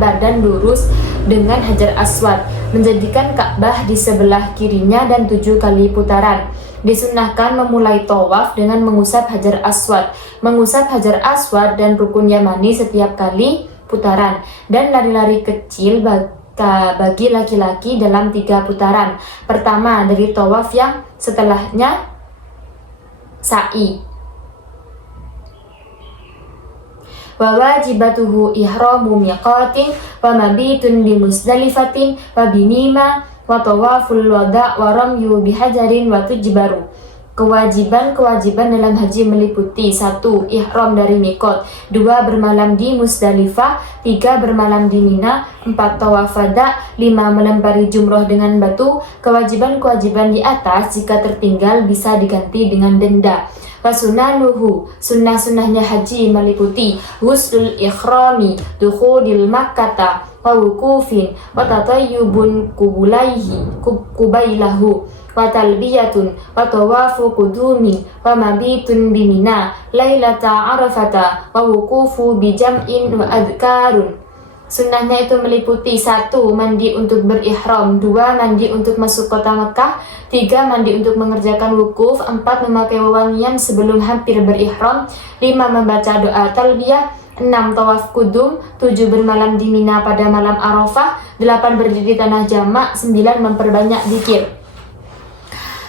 badan lurus dengan Hajar Aswad, menjadikan Ka'bah di sebelah kirinya dan 7 kali putaran. Disunnahkan memulai tawaf dengan mengusap Hajar Aswad, Hajar Aswad dan rukun Yamani setiap kali putaran, dan lari-lari kecil bagi laki-laki dalam 3 putaran. Pertama dari tawaf, yang setelahnya sa'i. Wa wajibatuhu ihramu miqatin wa mabitun bi Musdalifatin wa binima wa tawaful wada' wa ramyu bihajarin wa tujbaru. Kewajiban-kewajiban dalam haji meliputi 1. Ihram dari mikot, 2. Bermalam di Musdalifah, 3. Bermalam di Mina, 4. Tawaf wada, 5. Melempari jumroh dengan batu. Kewajiban-kewajiban di atas jika tertinggal bisa diganti dengan denda. Wasunanuhu, sunnah-sunnahnya haji meliputi Ghuslul ikhrami, dukhulil makkata, wa wukufin, wa tatayyubun kubailahu, wa talbiyatun, wa tawafu kudumin, wa mabitun bimina, lailata arafata, wa wukufu bijam'in wa adkarun. Sunnahnya itu meliputi 1. Mandi untuk berihram, 2. Mandi untuk masuk kota Mekah, 3. Mandi untuk mengerjakan wukuf, 4. Memakai wewangian sebelum hampir berihram, 5. Membaca doa talbiyah, 6. Tawaf kudum, 7. Bermalam di Mina pada malam Arafah, 8. Berdiri di tanah jamak, 9. Memperbanyak zikir.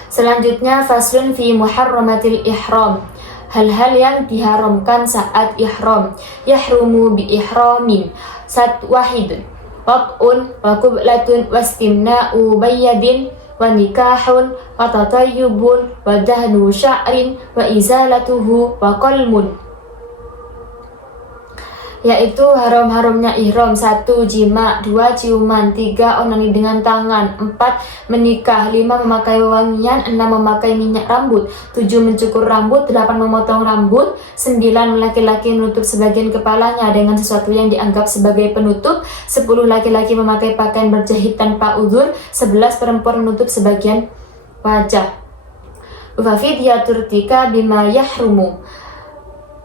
Selanjutnya faslun fi muharramatil ihram, hal-hal yang diharamkan saat ihram. Yahrumu bi ihramin wahid, wat'un wa kublatun wastimna'u bayyadin wa nikahun wa tatayyubun wa dahnu sya'rin wa izalatuhu wa qalmun. Yaitu haram-haramnya ihram: 1. Jima, 2. Ciuman, 3. Onani dengan tangan, 4. Menikah, 5. Memakai wewangian, 6. Memakai minyak rambut, 7. Mencukur rambut, 8. Memotong rambut, 9. Laki-laki menutup sebagian kepalanya dengan sesuatu yang dianggap sebagai penutup, 10. Laki-laki memakai pakaian berjahit tanpa uzur, 11. Perempuan menutup sebagian wajah. Fafidyatur tika bima yahrumu,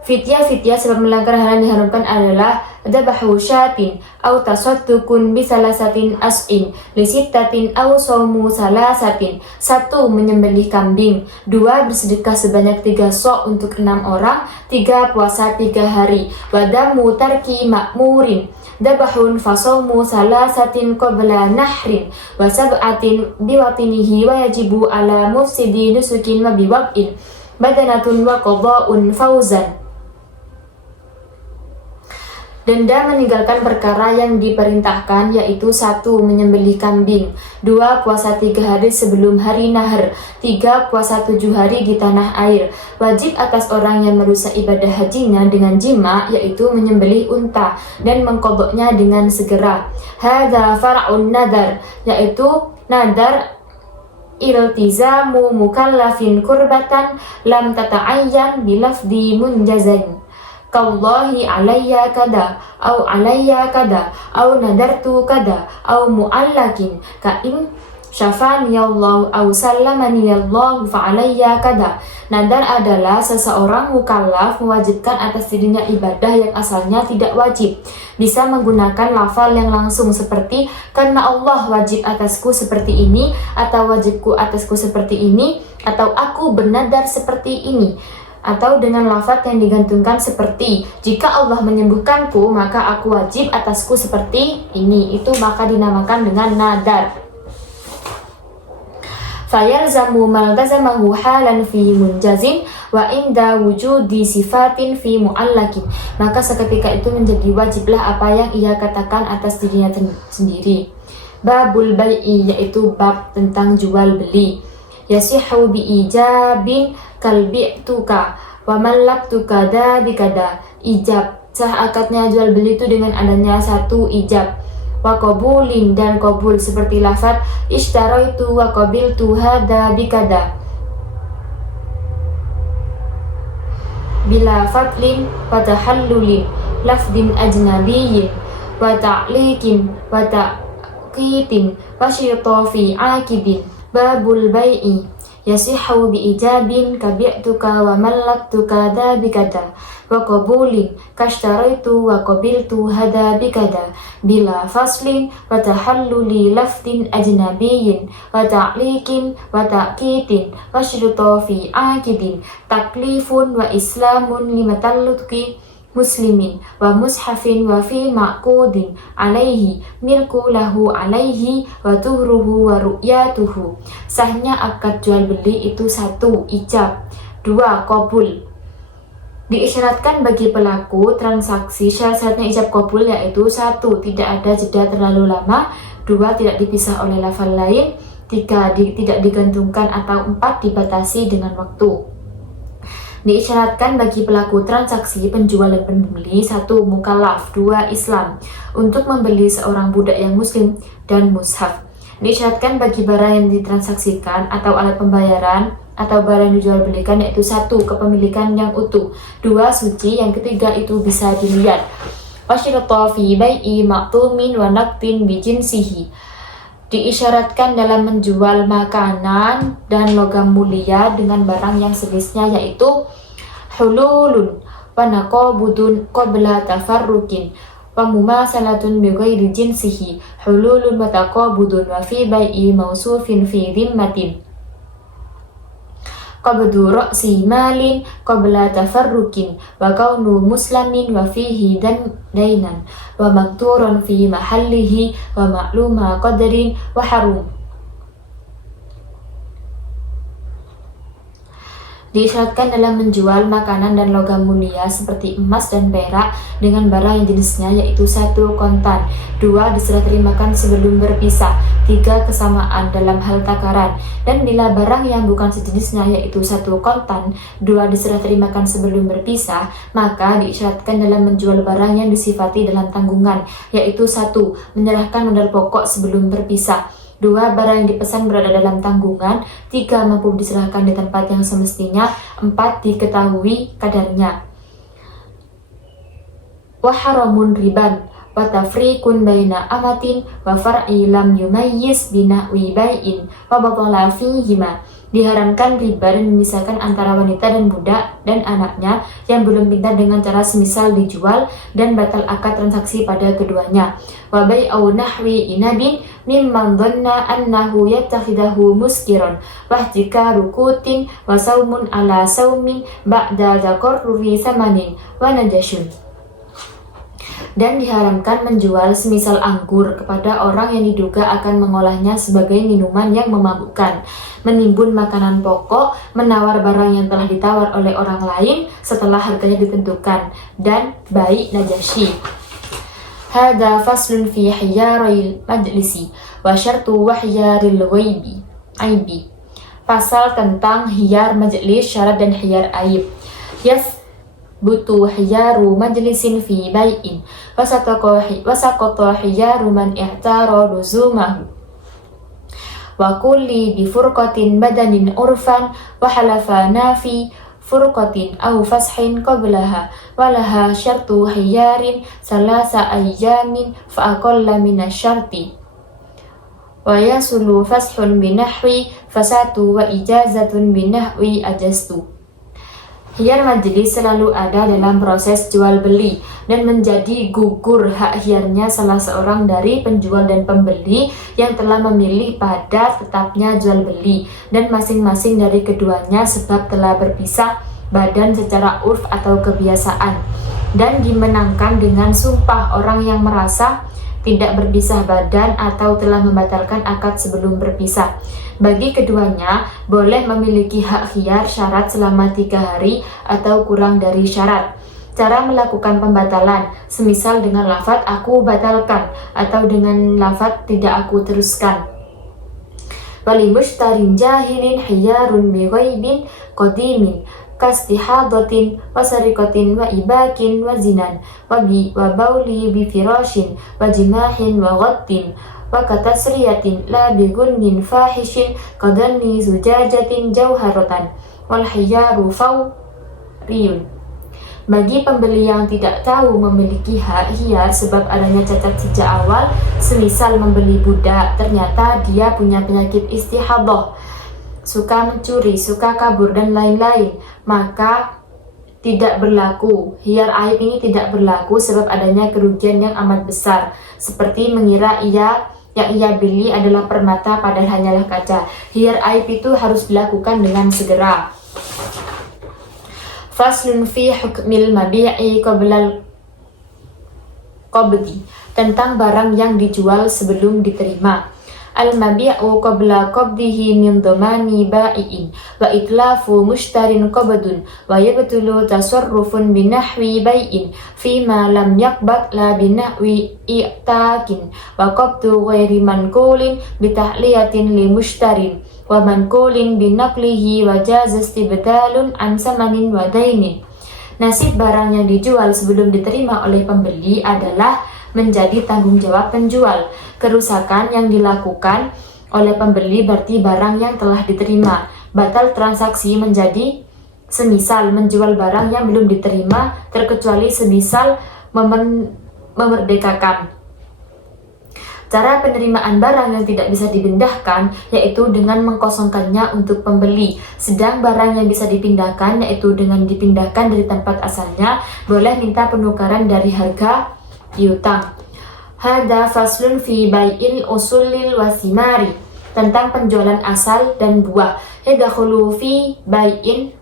fidyah sebab melanggar hal yang diharamkan adalah dabahu syatin au tasaddukun bisalasatin as'in lisittatin au saumu salasatin. 1. Menyembelih kambing, 2. Bersedekah sebanyak 3 sok untuk 6 orang, 3. Puasa 3 hari. Wadamu tarki ma'murin, dabahun fasaumu salasatin qabla nahrin wa sab'atin biwatinihi wa yajibu ala mufsidi nusukin wa biwab'in badanatun wa qada'un fauzan. Denda meninggalkan perkara yang diperintahkan, yaitu 1. Menyembelih kambing, 2. Puasa 3 hari sebelum hari nahar, 3. Puasa 7 hari di tanah air. Wajib atas orang yang merusak ibadah hajinya dengan jima, yaitu menyembelih unta dan mengkodoknya dengan segera. Hadza far'un nadar, yaitu nadar iltizamu mukallafin kurbatan lam tata'ayyan bilafdi munjazan, kallahi alayya kada au alayya kada au nadartu kada au mu'allakin ka'im syafaniyallahu au sallamaniyallahu fa'alayya kada. Nadar adalah seseorang mukallaf mewajibkan atas dirinya ibadah yang asalnya tidak wajib. Bisa menggunakan lafal yang langsung seperti karena Allah wajib atasku seperti ini, atau wajibku atasku seperti ini, atau aku bernadar seperti ini, atau dengan lafaz yang digantungkan seperti jika Allah menyembuhkanku maka aku wajib atasku seperti ini. Itu maka dinamakan dengan nadar. Fayalzamu maltazamahu halan fi munjazin wa inda wujudi sifatin fi mu'allakin, maka seketika itu menjadi wajiblah apa yang ia katakan atas dirinya sendiri. Babul bai'i, yaitu bab tentang jual beli. Yasihu bi ijabin kalbi'tuka wa mallaktuka da bikada. Ijab, sah akadnya jual beli itu dengan adanya 1 ijab. Wa qabulin, dan qabul seperti lafaz ishtaraitu wa qabiltu hada bikada. Bila fadlin wa tahallulin lafdin ajnabiyyin wa ta'liqin wa taqitin wa syitafi aqibin. Babul bai'i, yasihu bi ijabin kabi'tuka wa mallaktuka da bikada wa qabulin kashtaraitu wa qabiltu hada bikada. Bila faslin wa tahalluli lafdin ajnabiyyin wa ta'liqin wa taqitin wa syitafi aqibin. Taklifun wa islamun limatalluqi muslimin wa mushafin wa fi ma'qudin alaihi milku lahu alaihi wa tuhruhu wa ru'yatuhu. Sahnya akad jual beli itu 1 ijab, 2 qabul. Diisyaratkan bagi pelaku transaksi syarat-syaratnya ijab qabul, yaitu 1 tidak ada jeda terlalu lama, 2 tidak dipisah oleh lafal lain, 3 tidak digantungkan, atau 4 dibatasi dengan waktu. Diisyaratkan bagi pelaku transaksi penjual dan pembeli 1 mukallaf, 2 Islam untuk membeli seorang budak yang muslim dan mushaf. Diisyaratkan bagi barang yang ditransaksikan atau alat pembayaran atau barang yang dijual belikan yaitu 1 kepemilikan yang utuh, 2 suci, yang ketiga itu bisa dilihat. Wasyirata fi bai'i ma'tumin wa naqtin bijinsihi. Diisyaratkan dalam menjual makanan dan logam mulia dengan barang yang sejenisnya yaitu hululun wa naqabudun qabla tafarruqin wa mumasalatun bi ghairi jinsihi hululun wa taqabudun wa fi bai'i mausufin fi dhimmatin qabdu ra'si malin qabla tafarruqin wa kaunu muslimin wa fihi dainan wa makturun fi mahallihi wa ma'luma qadrin wa harum. Diisyaratkan dalam menjual makanan dan logam mulia seperti emas dan perak dengan barang yang jenisnya yaitu 1 kontan, 2 diserah terimakan sebelum berpisah, 3 kesamaan dalam hal takaran, dan bila barang yang bukan sejenisnya yaitu 1 kontan, 2 diserah terimakan sebelum berpisah, maka diisyaratkan dalam menjual barang yang disifati dalam tanggungan yaitu 1 menyerahkan modal pokok sebelum berpisah, 2 barang yang dipesan berada dalam tanggungan, 3 mampu diserahkan di tempat yang semestinya, 4 diketahui kadarnya. Wa haramun riban wa tafriqun baina amatin wa far'i lam yumayyiz binahwi bai'in wa batala fihima. Diharamkan riba dan memisahkan antara wanita dan budak dan anaknya yang belum pintar dengan cara semisal dijual dan batal akad transaksi pada keduanya. Wa bai'u nahwi inabin mimman dhanna annahu yattakhidahu muskiran wa jika rukutin wa saumun ala saumin ba'da taqarruri samanin wa najashun. Dan diharamkan menjual semisal anggur kepada orang yang diduga akan mengolahnya sebagai minuman yang memabukkan, menimbun makanan pokok, menawar barang yang telah ditawar oleh orang lain setelah harganya ditentukan, dan baik Najasyi. Hada faslun fi hiyaril majlisi wa syartu wa hiyaril aibi. Pasal tentang hiyar majlis, syarat dan hiyar aib. Butuh hiyaru majlisin fi bai'in wasaqata hiyaru man i'tara luzumahu wa kulli bi furqatin badanin urfan wa halafana fi furqatin aw fashin qablaha walaha syartu hiyarin salasa ayyamin fa aqalla min asyarti wa yasulu fashun binahwi fasatu wa ijazatun binahwi ajastu. Hiyar majlis selalu ada dalam proses jual beli dan menjadi gugur hak hiyarnya salah seorang dari penjual dan pembeli yang telah memilih pada tetapnya jual beli dan masing-masing dari keduanya sebab telah berpisah badan secara urf atau kebiasaan, dan dimenangkan dengan sumpah orang yang merasa tidak berpisah badan atau telah membatalkan akad sebelum berpisah. Bagi keduanya, boleh memiliki hak khiyar syarat selama 3 hari atau kurang dari syarat. Cara melakukan pembatalan, semisal dengan lafaz aku batalkan atau dengan lafaz tidak aku teruskan. Wali mushtarin jahilin hiyarun bi ghaibin qadimin kastihadatin wa sarikatin wa ibakin wa zinan wa bauli bi firashin wa jimahin wa ghattin wa katasriyatin la bi gunnin fahishin qadanni zujajatin jauharatan wal hiyaru fawriyun. Bagi pembeli yang tidak tahu memiliki hak hiyar sebab adanya cacat sejak awal, semisal membeli budak ternyata dia punya penyakit istihadah, suka mencuri, suka kabur dan lain-lain, maka tidak berlaku. Hiyar aib ini tidak berlaku sebab adanya kerugian yang amat besar, seperti mengira yang ia beli adalah permata padahal hanyalah kaca. Hiyar aib itu harus dilakukan dengan segera. Faslun fi hukmil mabi'i qablal qabdi, tentang barang yang dijual sebelum diterima. al-mabi'u qabla qabdihi min dhamani ba'i'in wa itlafu mushtarin qabdun wa yabtulu tasarrufun binahwi bai'in fima lam yaqbad la binahwi i'takin wa qabdu ghairi manqulin bitahliyatin li mushtarin wa manqulin binaqlihi wa jaza istibdalun an samanin wa dainin. Nasib barang yang dijual sebelum diterima oleh pembeli adalah menjadi tanggung jawab penjual. Kerusakan yang dilakukan oleh pembeli berarti barang yang telah diterima. Batal transaksi menjadi semisal menjual barang yang belum diterima, terkecuali semisal memerdekakan. Cara penerimaan barang yang tidak bisa dipindahkan yaitu dengan mengkosongkannya untuk pembeli. Sedang barang yang bisa dipindahkan yaitu dengan dipindahkan dari tempat asalnya, boleh minta penukaran dari harga piutang. Hada faslun fi bai'il usulil wasimari, tentang penjualan asal dan buah. Yadakhulu fi bai'in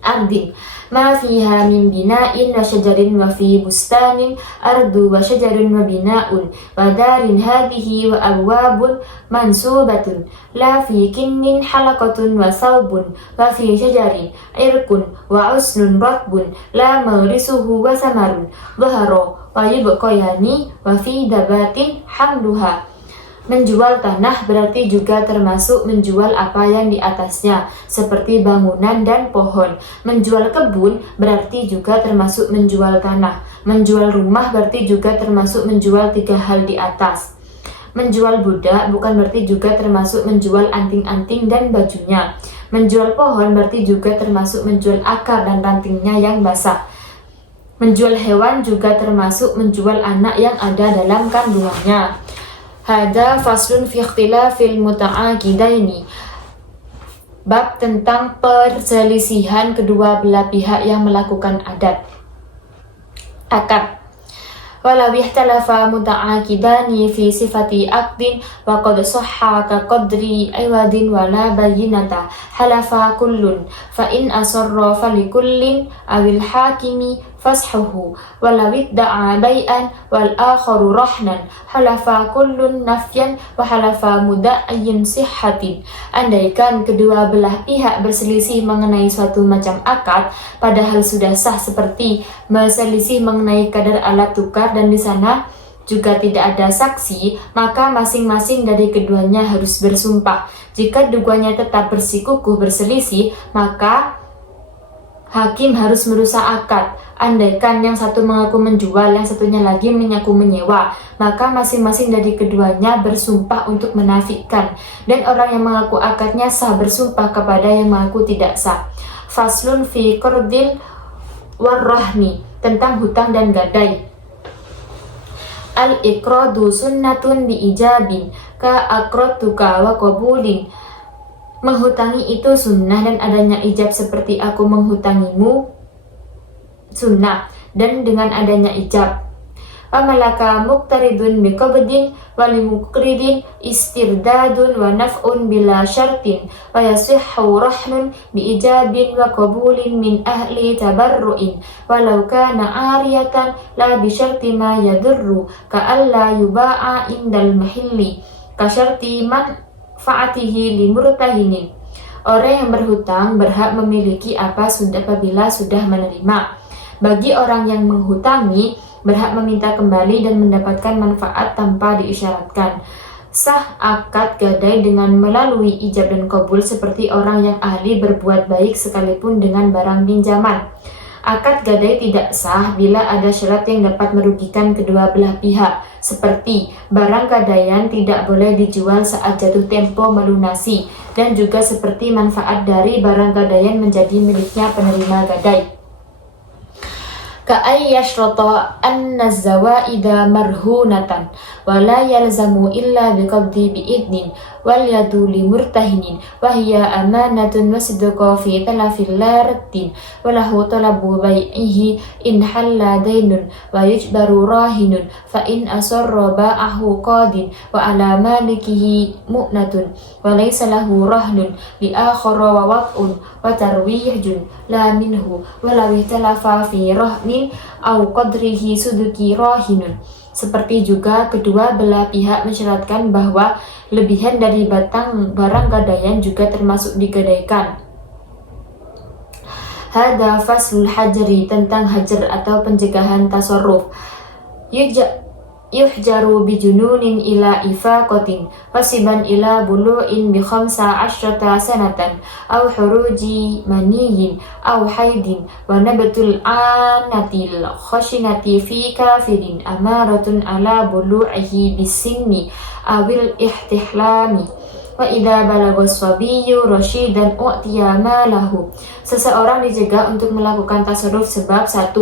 ardin ma fiha min bina'in wa syajarin wa fi bustanin ardu wa syajarun wa bina'un wa darin hadhihi wa abwabun mansubatun la fi kinnin halaqatun wa saubun wa fi syajarin irkun wa usnun ratbun la maurisuhu wa samarun dhahara wa yubqayani wa fi dabatin hamduha. Menjual tanah berarti juga termasuk menjual apa yang di atasnya, seperti bangunan dan pohon. Menjual kebun berarti juga termasuk menjual tanah. Menjual rumah berarti juga termasuk menjual 3 hal di atas. Menjual budak bukan berarti juga termasuk menjual anting-anting dan bajunya. Menjual pohon berarti juga termasuk menjual akar dan rantingnya yang basah. Menjual hewan juga termasuk menjual anak yang ada dalam kandungannya. Hada faslun fi ikhtilafil muta'aqidaini, bab tentang perselisihan kedua belah pihak yang melakukan akad. Walau ihtalafa muta'aqidani fi sifati aqdin wa qad sahha ka qadri aywadin wa la bayyinata halafa kullun fa in asarra falikullin awil hakimi fashuhu walau idda'a bai'an wal akharu rahnan halafa kullun nafyan wa halafa muda'ayyin sihhatin. Andaikan kedua belah pihak berselisih mengenai suatu macam akad padahal sudah sah, seperti berselisih mengenai kadar alat tukar dan di sana juga tidak ada saksi, maka masing-masing dari keduanya harus bersumpah. Jika duanya tetap bersikukuh berselisih, maka hakim harus merusak akad. Andaikan yang satu mengaku menjual, yang satunya lagi mengaku menyewa, maka masing-masing dari keduanya bersumpah untuk menafikan, dan orang yang mengaku akadnya sah bersumpah kepada yang mengaku tidak sah. Faslun fi qardil warrahni, tentang hutang dan gadai. Al-iqradu sunnatun biijabin ka aqradtuka wa qabulin. Menghutangi itu sunnah dan adanya ijab, seperti aku menghutangimu sunnah dan dengan adanya ijab. Amalaka muqtaridun biqabdin walimuqridin istirdadun wa naf'un bila syartin wa yasihhu rahnun biijabin wa qabulin min ahli tabarru'in walau kana ariyatan la bisyarti ma yadurru ka'alla yuba'a indal mahilli kasyarti manfa'atihi limurtahinin. Orang yang berhutang berhak memiliki apa apabila sudah menerima. Bagi orang yang menghutangi berhak meminta kembali dan mendapatkan manfaat tanpa diisyaratkan. Sah akad gadai dengan melalui ijab dan qabul, seperti orang yang ahli berbuat baik sekalipun dengan barang pinjaman. Akad gadai tidak sah bila ada syarat yang dapat merugikan kedua belah pihak, seperti barang gadaian tidak boleh dijual saat jatuh tempo melunasi, dan juga seperti manfaat dari barang gadaian menjadi miliknya penerima gadai. Ka'ay yashrata anna zawaida marhunatan wa la yalzamu illa biqabdi bi'idnin wal yadu li murtahinin wa hiya amanatun wa sidqa fi talafil laratin wa lahu talabu bai'ihi in halla daynun wa yujbaru rahinun fa in asarra ba'ahu qadin wa ala malikihi mu'natun wa laysa lahu rahnun li akhara wa wat'un wa tarwihjun la minhu wa law talafa fi rahnin aw qadrihi suduki rahinun Seperti juga kedua belah pihak mensyaratkan bahwa lebihan dari batang barang gadaian juga termasuk digadaikan. Hada faslul hajri, tentang hajar atau pencegahan tasarruf. Yuhjaru bijununin ila ifaqatin fasiban ila bulu'in bi 15 sanatan aw huruji maniyin aw haidin wa nabatul anatil khashinati fi kafirin amaratun ala bulu'ihi bisinni awil ihtihlami wa idza balagha sabiyyu rasyidan u'tiya malahu. Seseorang dicegah untuk melakukan tasarruf sebab 1.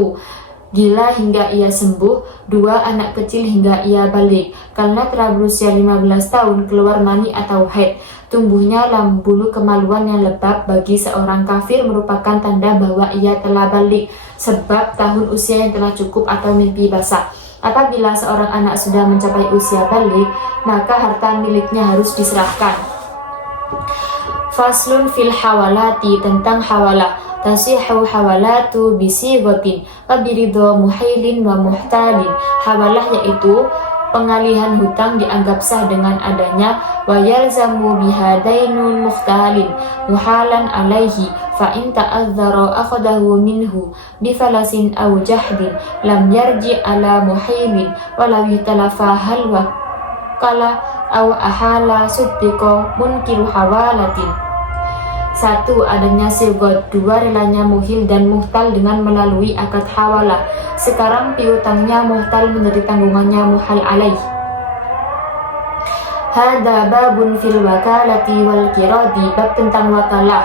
Gila hingga ia sembuh, 2. Anak kecil hingga ia balik, karena telah berusia 15 tahun keluar mani atau haid. Tumbuhnya bulu kemaluan yang lebat bagi seorang kafir merupakan tanda bahwa ia telah balik, sebab tahun usia yang telah cukup atau mimpi basah. Apabila seorang anak sudah mencapai usia balik, maka harta miliknya harus diserahkan. Faslun fil hawalati, tentang hawalah. Tasihu hawalatu bisighatin wabiridho muhailin wa muhtalin. Hawalah yaitu pengalihan hutang dianggap sah dengan adanya wa yalzamu bihadainun muhtalin muhalan alaihi fa in ta'azzara akhadahu minhu bifalasin aw jahdin lam yarji ala muhailin walau talafa halwa kala aw ahala suddiqa munkiru hawalatin. 1. Adanya sigot. 2. Relanya muhil dan muhtal dengan melalui akad hawalah. Sekarang piutangnya muhtal menjadi tanggungannya muhal alaih. Hada babun fil wakalati wal kiradi, bab tentang wakalah.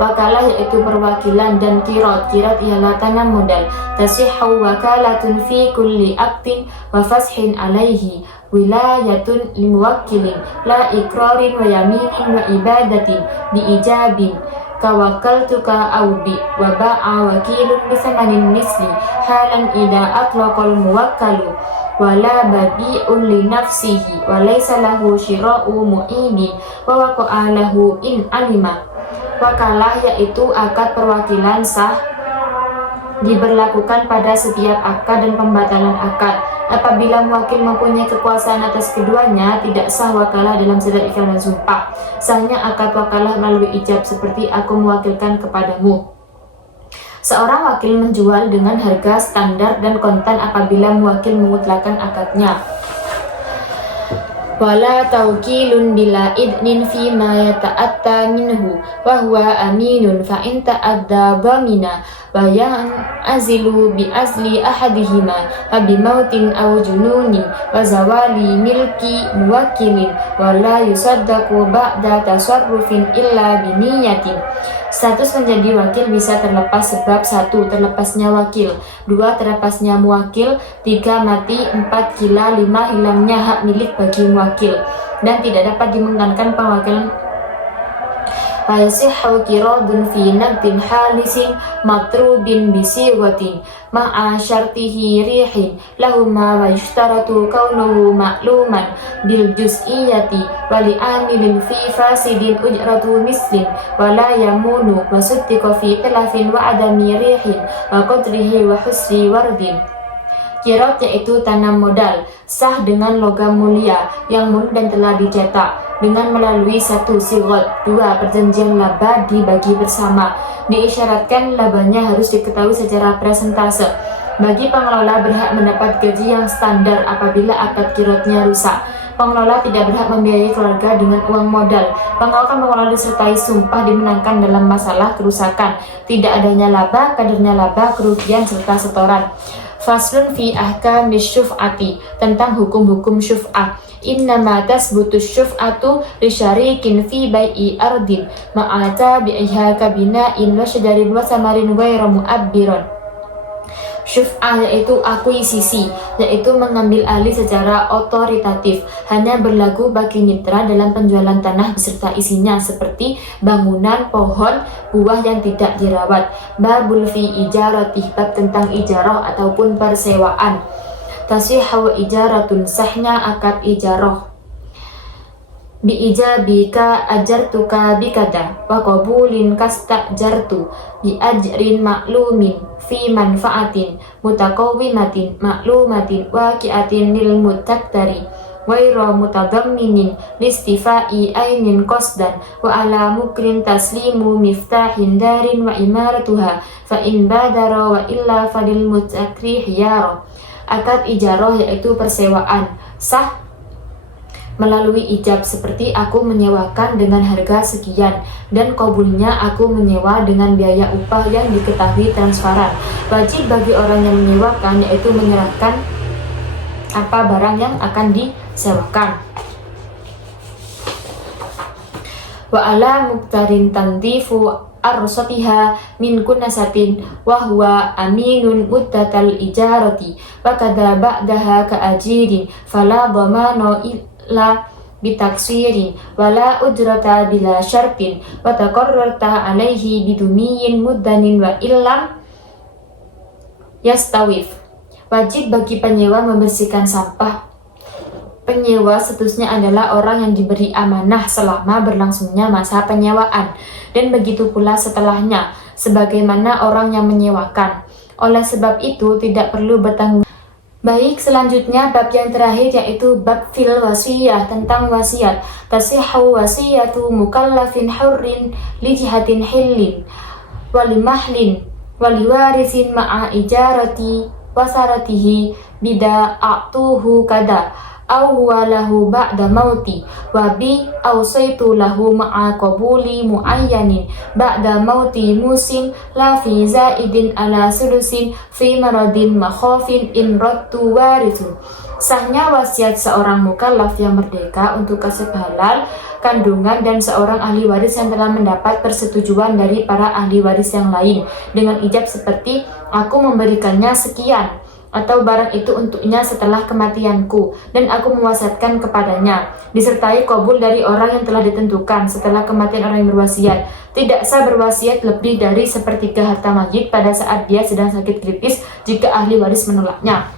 Wakalah yaitu perwakilan dan kirad. Kirad ialah tanam modal. Tasihhu wakalatun fi kulli aktin wa fashin alaihi wilayatun limuwakkilin la ikrarin wa yaminin wa ibadatin bi ijabin kawakaltuka audi wa ba'a wakilun bisamanin misli halan ida atlaqal muwakkalu wa la badi'un li nafsihi wa laysa lahu shira'u mu'idi wa waqa'a lahu in alima. Wakalah yaitu akad perwakilan sah diberlakukan pada setiap akad dan pembatalan akad. Apabila muwakil mempunyai kekuasaan atas keduanya, tidak sah wakalah dalam surat ikrar dan sumpah. Sahnya akad wakalah melalui ijab, seperti aku mewakilkan kepadamu. Seorang wakil menjual dengan harga standar dan kontan apabila muwakil memutlakan akadnya. Wala tawkilun bila idnin fi ma yata'atta minhu wa huwa aminun fa in ta'adda dhamina wa azilu bi azli ahadihima wa bi mautin aw jununin wa zawali milki muwakkilin wa la yusaddaqu ba'da tasarrufin illa bi niyatin. Status menjadi wakil bisa terlepas sebab 1. Terlepasnya wakil, 2. Terlepasnya muwakil, 3. Mati, 4. Gila, 5. Hilangnya hak milik bagi muwakil dan tidak dapat dimenggankan pewakilan. Fayasihhu kiradun fi naqdin halisin matrubin bisighatin ma'a syartihi rihin lahuma wa yushtaratu kaunuhu ma'luman bil juz'iyati wa li amilin fi fasidin ujratu mislin wa la yamunu wa suddiqa fi talafin wa adami rihin wa qadrihi wa husri wardin. Kirad yaitu tanam modal, sah dengan logam mulia yang murni dan telah dicetak dengan melalui 1. Sighat, 2. Perjanjian laba dibagi bersama. Diisyaratkan labanya harus diketahui secara persentase. Bagi pengelola berhak mendapat gaji yang standar apabila akad kiradnya rusak. Pengelola tidak berhak membiayai keluarga dengan uang modal. Pengelola disertai sumpah dimenangkan dalam masalah kerusakan. Tidak adanya laba, kadarnya laba, kerugian serta setoran. Faslun fi ahkami syuf'ati, tentang hukum-hukum syuf'ah. Innama tasbutu syuf'atu li syarikin fi bai'i ardin ma'ata bi'iha kabina'in wa syajarin wa samarin ghairu mu'abbiron. Syuf'ah yaitu akuisisi, yaitu mengambil alih secara otoritatif, hanya berlaku bagi mitra dalam penjualan tanah beserta isinya seperti bangunan, pohon, buah yang tidak dirawat. Babul fi ijaratih, bab tentang ijarah ataupun persewaan. Tasihhu ijaratun, sahnya akad ijarah. bi ijabika ajartuka bikada wa qabulin kastajartu bi ajrin ma'lumin fi manfaatin mutaqawwimatin ma'lumatin waqi'atin lil muttaqtari waira mutadamminin listifai ainin qasdan wa ala mukrin taslimu miftahin darin wa imaratuha fa in badara wa illa fadil mutakri hiyara. Akad ijarah yaitu persewaan sah melalui ijab, seperti aku menyewakan dengan harga sekian, dan qabulnya aku menyewa dengan biaya upah yang diketahui transparan. Wajib bagi orang yang menyewakan yaitu menyerahkan apa barang yang akan disewakan. Wa ala muktarin tantifu arsatiha min kunasatin wa huwa aminun muddatal ijarati wa kada ba'daha ka ajirin fala dhamana illa bitaksirin wala ujrata bila syartin wa taqarrarta alaihi bidumiyin muddanin wa illam yastawif. Wajib bagi penyewa membersihkan sampah. Penyewa seterusnya adalah orang yang diberi amanah selama berlangsungnya masa penyewaan, dan begitu pula setelahnya, sebagaimana orang yang menyewakan. Oleh sebab itu tidak perlu bertanggung. Baik, selanjutnya bab yang terakhir yaitu bab fil wasiyah, tentang wasiat. Tasihhu wasiyatu mukallafin hurrin li jihatin hillin walimahlin waliwarisin ma'a ijarati wasaratihi bida a'tuhu kada aw huwa lahu ba'da mauti wa bi awsaitu lahu ma'a qabuli muayyanin ba'da mauti musim la fi zaidin ala sulusin fi maradin makhafin in radtu warithu. Sahnya wasiat seorang mukallaf yang merdeka untuk kasab halal, kandungan, dan seorang ahli waris yang telah mendapat persetujuan dari para ahli waris yang lain dengan ijab seperti aku memberikannya sekian atau barang itu untuknya setelah kematianku dan aku mewasiatkan kepadanya, disertai qabul dari orang yang telah ditentukan setelah kematian orang yang berwasiat. Tidak sah berwasiat lebih dari sepertiga harta mayit pada saat dia sedang sakit kritis jika ahli waris menolaknya.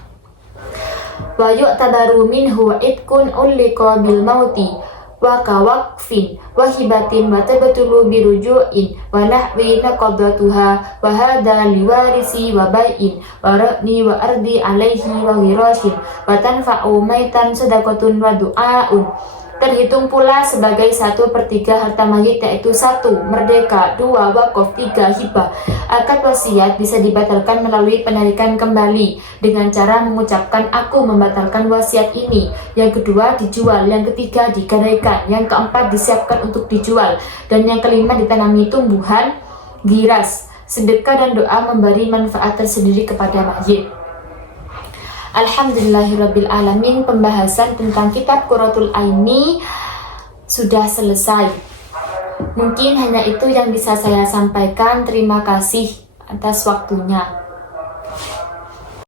Wa yu'tabaru minhu idkun ulliqa bil mauti wa kawaqfin wa hibatin wa tabatulu biruju'in wa nahwi naqadatuha wa hadha liwarisi wa bai'in wa ra'ni wa ardi alaihi wa wirashin wa tanfa'u maitan sadaqatun wa du'a'un. Terhitung pula sebagai 1/3 harta mayit, yaitu 1. Merdeka, 2. Wakaf, 3. Hibah. Akad wasiat bisa dibatalkan melalui penarikan kembali dengan cara mengucapkan aku membatalkan wasiat ini. Yang kedua dijual, yang ketiga digadaikan, yang keempat disiapkan untuk dijual, dan yang kelima ditanami tumbuhan giras. Sedekah dan doa memberi manfaat tersendiri kepada mayit. Alhamdulillahirabbil alamin, pembahasan tentang kitab Qurratul Aini sudah selesai. Mungkin hanya itu yang bisa saya sampaikan. Terima kasih atas waktunya.